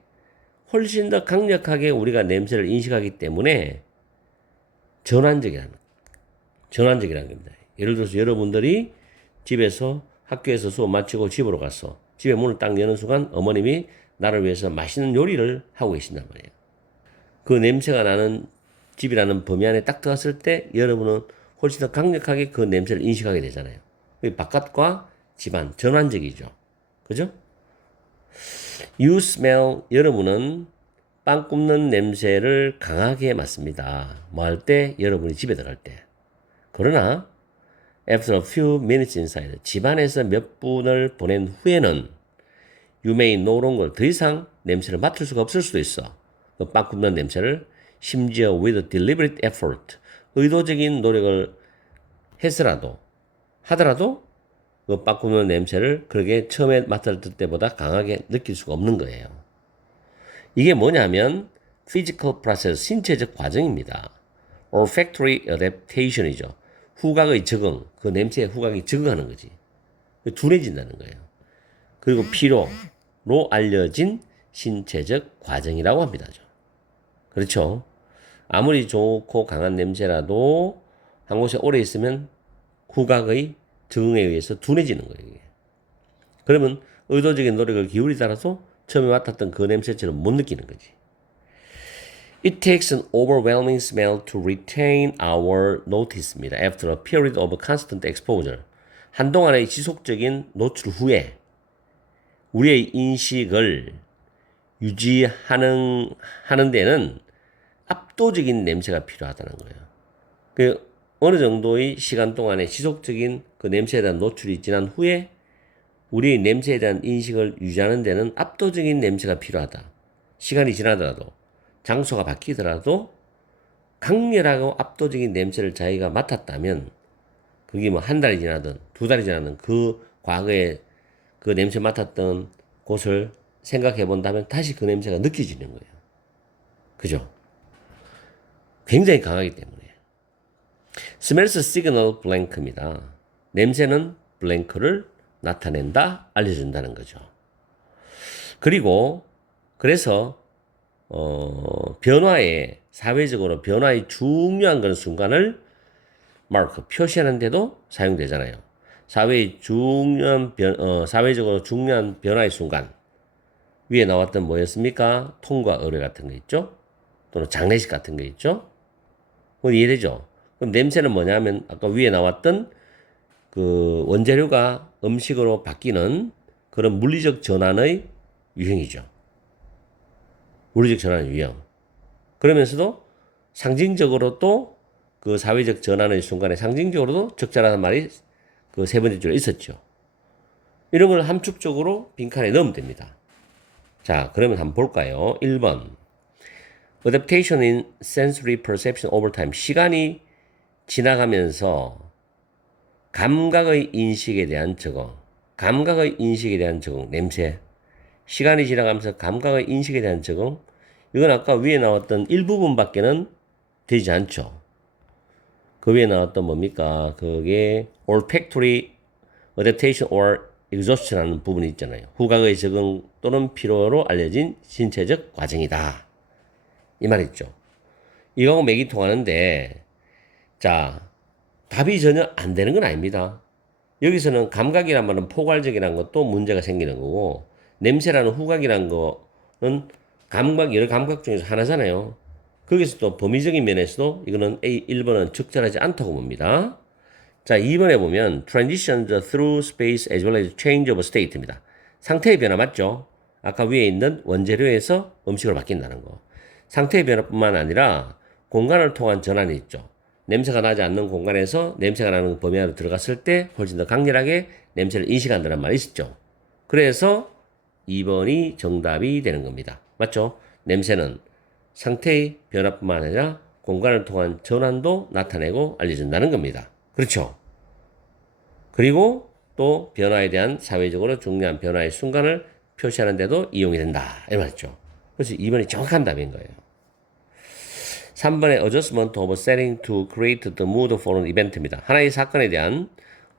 훨씬 더 강력하게 우리가 냄새를 인식하기 때문에 전환적이라는 겁니다. 예를 들어서 여러분들이 집에서 학교에서 수업 마치고 집으로 가서 집에 문을 딱 여는 순간 어머님이 나를 위해서 맛있는 요리를 하고 계신단 말이에요. 그 냄새가 나는 집이라는 범위 안에 딱 들어갔을 때 여러분은 훨씬 더 강력하게 그 냄새를 인식하게 되잖아요. 바깥과 집안 전환적이죠. 그죠? You smell, 여러분은 빵 굽는 냄새를 강하게 맡습니다. 뭐 할 때? 여러분이 집에 들어갈 때. 그러나 after a few minutes inside, 집안에서 몇 분을 보낸 후에는 you may no longer, 더 이상 냄새를 맡을 수가 없을 수도 있어. 그 빵 굽는 냄새를 심지어 with deliberate effort, 의도적인 노력을 하더라도 그 빵 굽는 냄새를 그렇게 처음에 맡았을 때보다 강하게 느낄 수가 없는 거예요. 이게 뭐냐면 physical process, 신체적 과정입니다. olfactory adaptation이죠. 후각의 적응, 그 냄새에 후각이 적응하는 거지. 둔해진다는 거예요. 그리고 피로로 알려진 신체적 과정이라고 합니다. 그렇죠? 아무리 좋고 강한 냄새라도 한 곳에 오래 있으면 후각의 적응에 의해서 둔해지는 거예요. 이게. 그러면 의도적인 노력을 기울이더라도 처음에 맡았던 그 냄새처럼 못 느끼는 거지. It takes an overwhelming smell to retain our notice입니다. After a period of constant exposure. 한동안의 지속적인 노출 후에 우리의 인식을 유지하는 데는 압도적인 냄새가 필요하다는 거예요. 그 어느 정도의 시간 동안에 지속적인 그 냄새에 대한 노출이 지난 후에 우리의 냄새에 대한 인식을 유지하는 데는 압도적인 냄새가 필요하다. 시간이 지나더라도 장소가 바뀌더라도 강렬하고 압도적인 냄새를 자기가 맡았다면 그게 뭐 한 달이 지나든 두 달이 지나든 그 과거에 그 냄새 맡았던 곳을 생각해 본다면 다시 그 냄새가 느껴지는 거예요. 그죠? 굉장히 강하기 때문에. Smells signal blank입니다. 냄새는 블랭크를 나타낸다, 알려준다는 거죠. 그리고 그래서 사회적으로 변화의 중요한 그런 순간을 마크, 표시하는 데도 사용되잖아요. 사회적으로 중요한 변화의 순간. 위에 나왔던 뭐였습니까? 통과 의뢰 같은 거 있죠? 또는 장례식 같은 거 있죠? 이해되죠? 그럼 냄새는 뭐냐면 아까 위에 나왔던 그 원재료가 음식으로 바뀌는 그런 물리적 전환의 유형이죠. 물리적 전환의 유형. 그러면서도 상징적으로 또 그 사회적 전환의 순간에 상징적으로도 적절하다는 말이 그 세 번째 줄에 있었죠. 이런 걸 함축적으로 빈칸에 넣으면 됩니다. 자, 그러면 한번 볼까요? 1번. Adaptation in sensory perception over time. 시간이 지나가면서 감각의 인식에 대한 적응. 냄새. 시간이 지나가면서 감각의 인식에 대한 적응. 이건 아까 위에 나왔던 일부분밖에는 되지 않죠. 그 위에 나왔던 뭡니까? 그게 olfactory adaptation or exhaustion이라는 부분이 있잖아요. 후각의 적응 또는 피로로 알려진 신체적 과정이다. 이 말 있죠. 이거하고 맥이 통하는데, 자, 답이 전혀 안 되는 건 아닙니다. 여기서는 감각이란 말은 포괄적이라는 것도 문제가 생기는 거고, 냄새라는 후각이라는 거는 여러 감각 중에서 하나잖아요. 거기서 또 범위적인 면에서도 이거는 1번은 적절하지 않다고 봅니다. 자, 2번에 보면 transitions through space as well as change of state입니다. 상태의 변화 맞죠? 아까 위에 있는 원재료에서 음식으로 바뀐다는 거. 상태의 변화뿐만 아니라 공간을 통한 전환이 있죠. 냄새가 나지 않는 공간에서 냄새가 나는 범위 안으로 들어갔을 때 훨씬 더 강렬하게 냄새를 인식한다는 말이 있죠. 그래서 2번이 정답이 되는 겁니다. 맞죠? 냄새는 상태의 변화뿐만 아니라 공간을 통한 전환도 나타내고 알려준다는 겁니다. 그렇죠? 그리고 또 변화에 대한 사회적으로 중요한 변화의 순간을 표시하는 데도 이용이 된다. 이 말이죠. 그래서 2번이 정확한 답인 거예요. 3번의 adjustment of setting to create the mood for an event입니다. 하나의 사건에 대한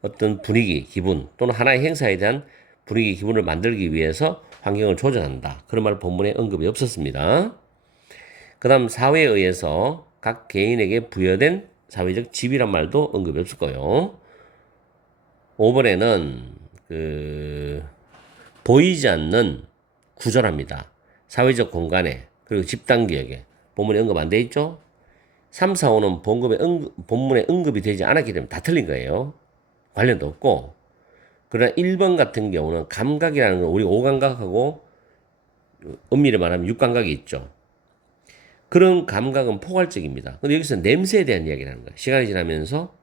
어떤 분위기, 기분 또는 하나의 행사에 대한 분위기, 기분을 만들기 위해서 환경을 조정한다. 그런 말 본문에 언급이 없었습니다. 그 다음 사회에 의해서 각 개인에게 부여된 사회적 지위란 말도 언급이 없을 거예요. 5번에는 보이지 않는 구조랍니다. 사회적 공간에 그리고 집단 기억에 본문에 언급 안 돼 있죠? 3, 4, 5는 본문에 언급이 되지 않았기 때문에 다 틀린 거예요. 관련도 없고. 그러나 1번 같은 경우는 감각이라는 건 우리 오감각하고 엄밀히 말하면 육감각이 있죠. 그런 감각은 포괄적입니다. 근데 여기서 냄새에 대한 이야기를 하는 거예요. 시간이 지나면서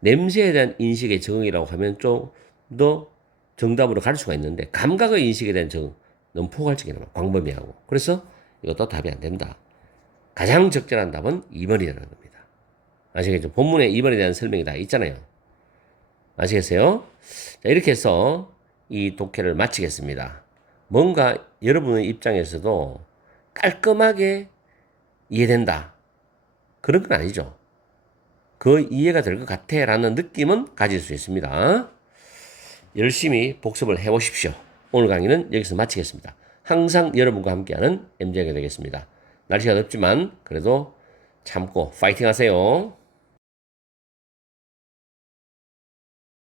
냄새에 대한 인식의 적응이라고 하면 좀 더 정답으로 갈 수가 있는데 감각의 인식에 대한 적응 너무 포괄적이란 말이에요. 광범위하고. 그래서 이것도 답이 안 된다. 가장 적절한 답은 2번이라는 겁니다. 아시겠죠? 본문에 2번에 대한 설명이 다 있잖아요. 아시겠어요? 자, 이렇게 해서 이 독해를 마치겠습니다. 뭔가 여러분의 입장에서도 깔끔하게 이해된다. 그런 건 아니죠. 그 이해가 될 것 같아 라는 느낌은 가질 수 있습니다. 열심히 복습을 해보십시오. 오늘 강의는 여기서 마치겠습니다. 항상 여러분과 함께하는 MJ가 되겠습니다. 날씨가 덥지만 그래도 참고 파이팅 하세요.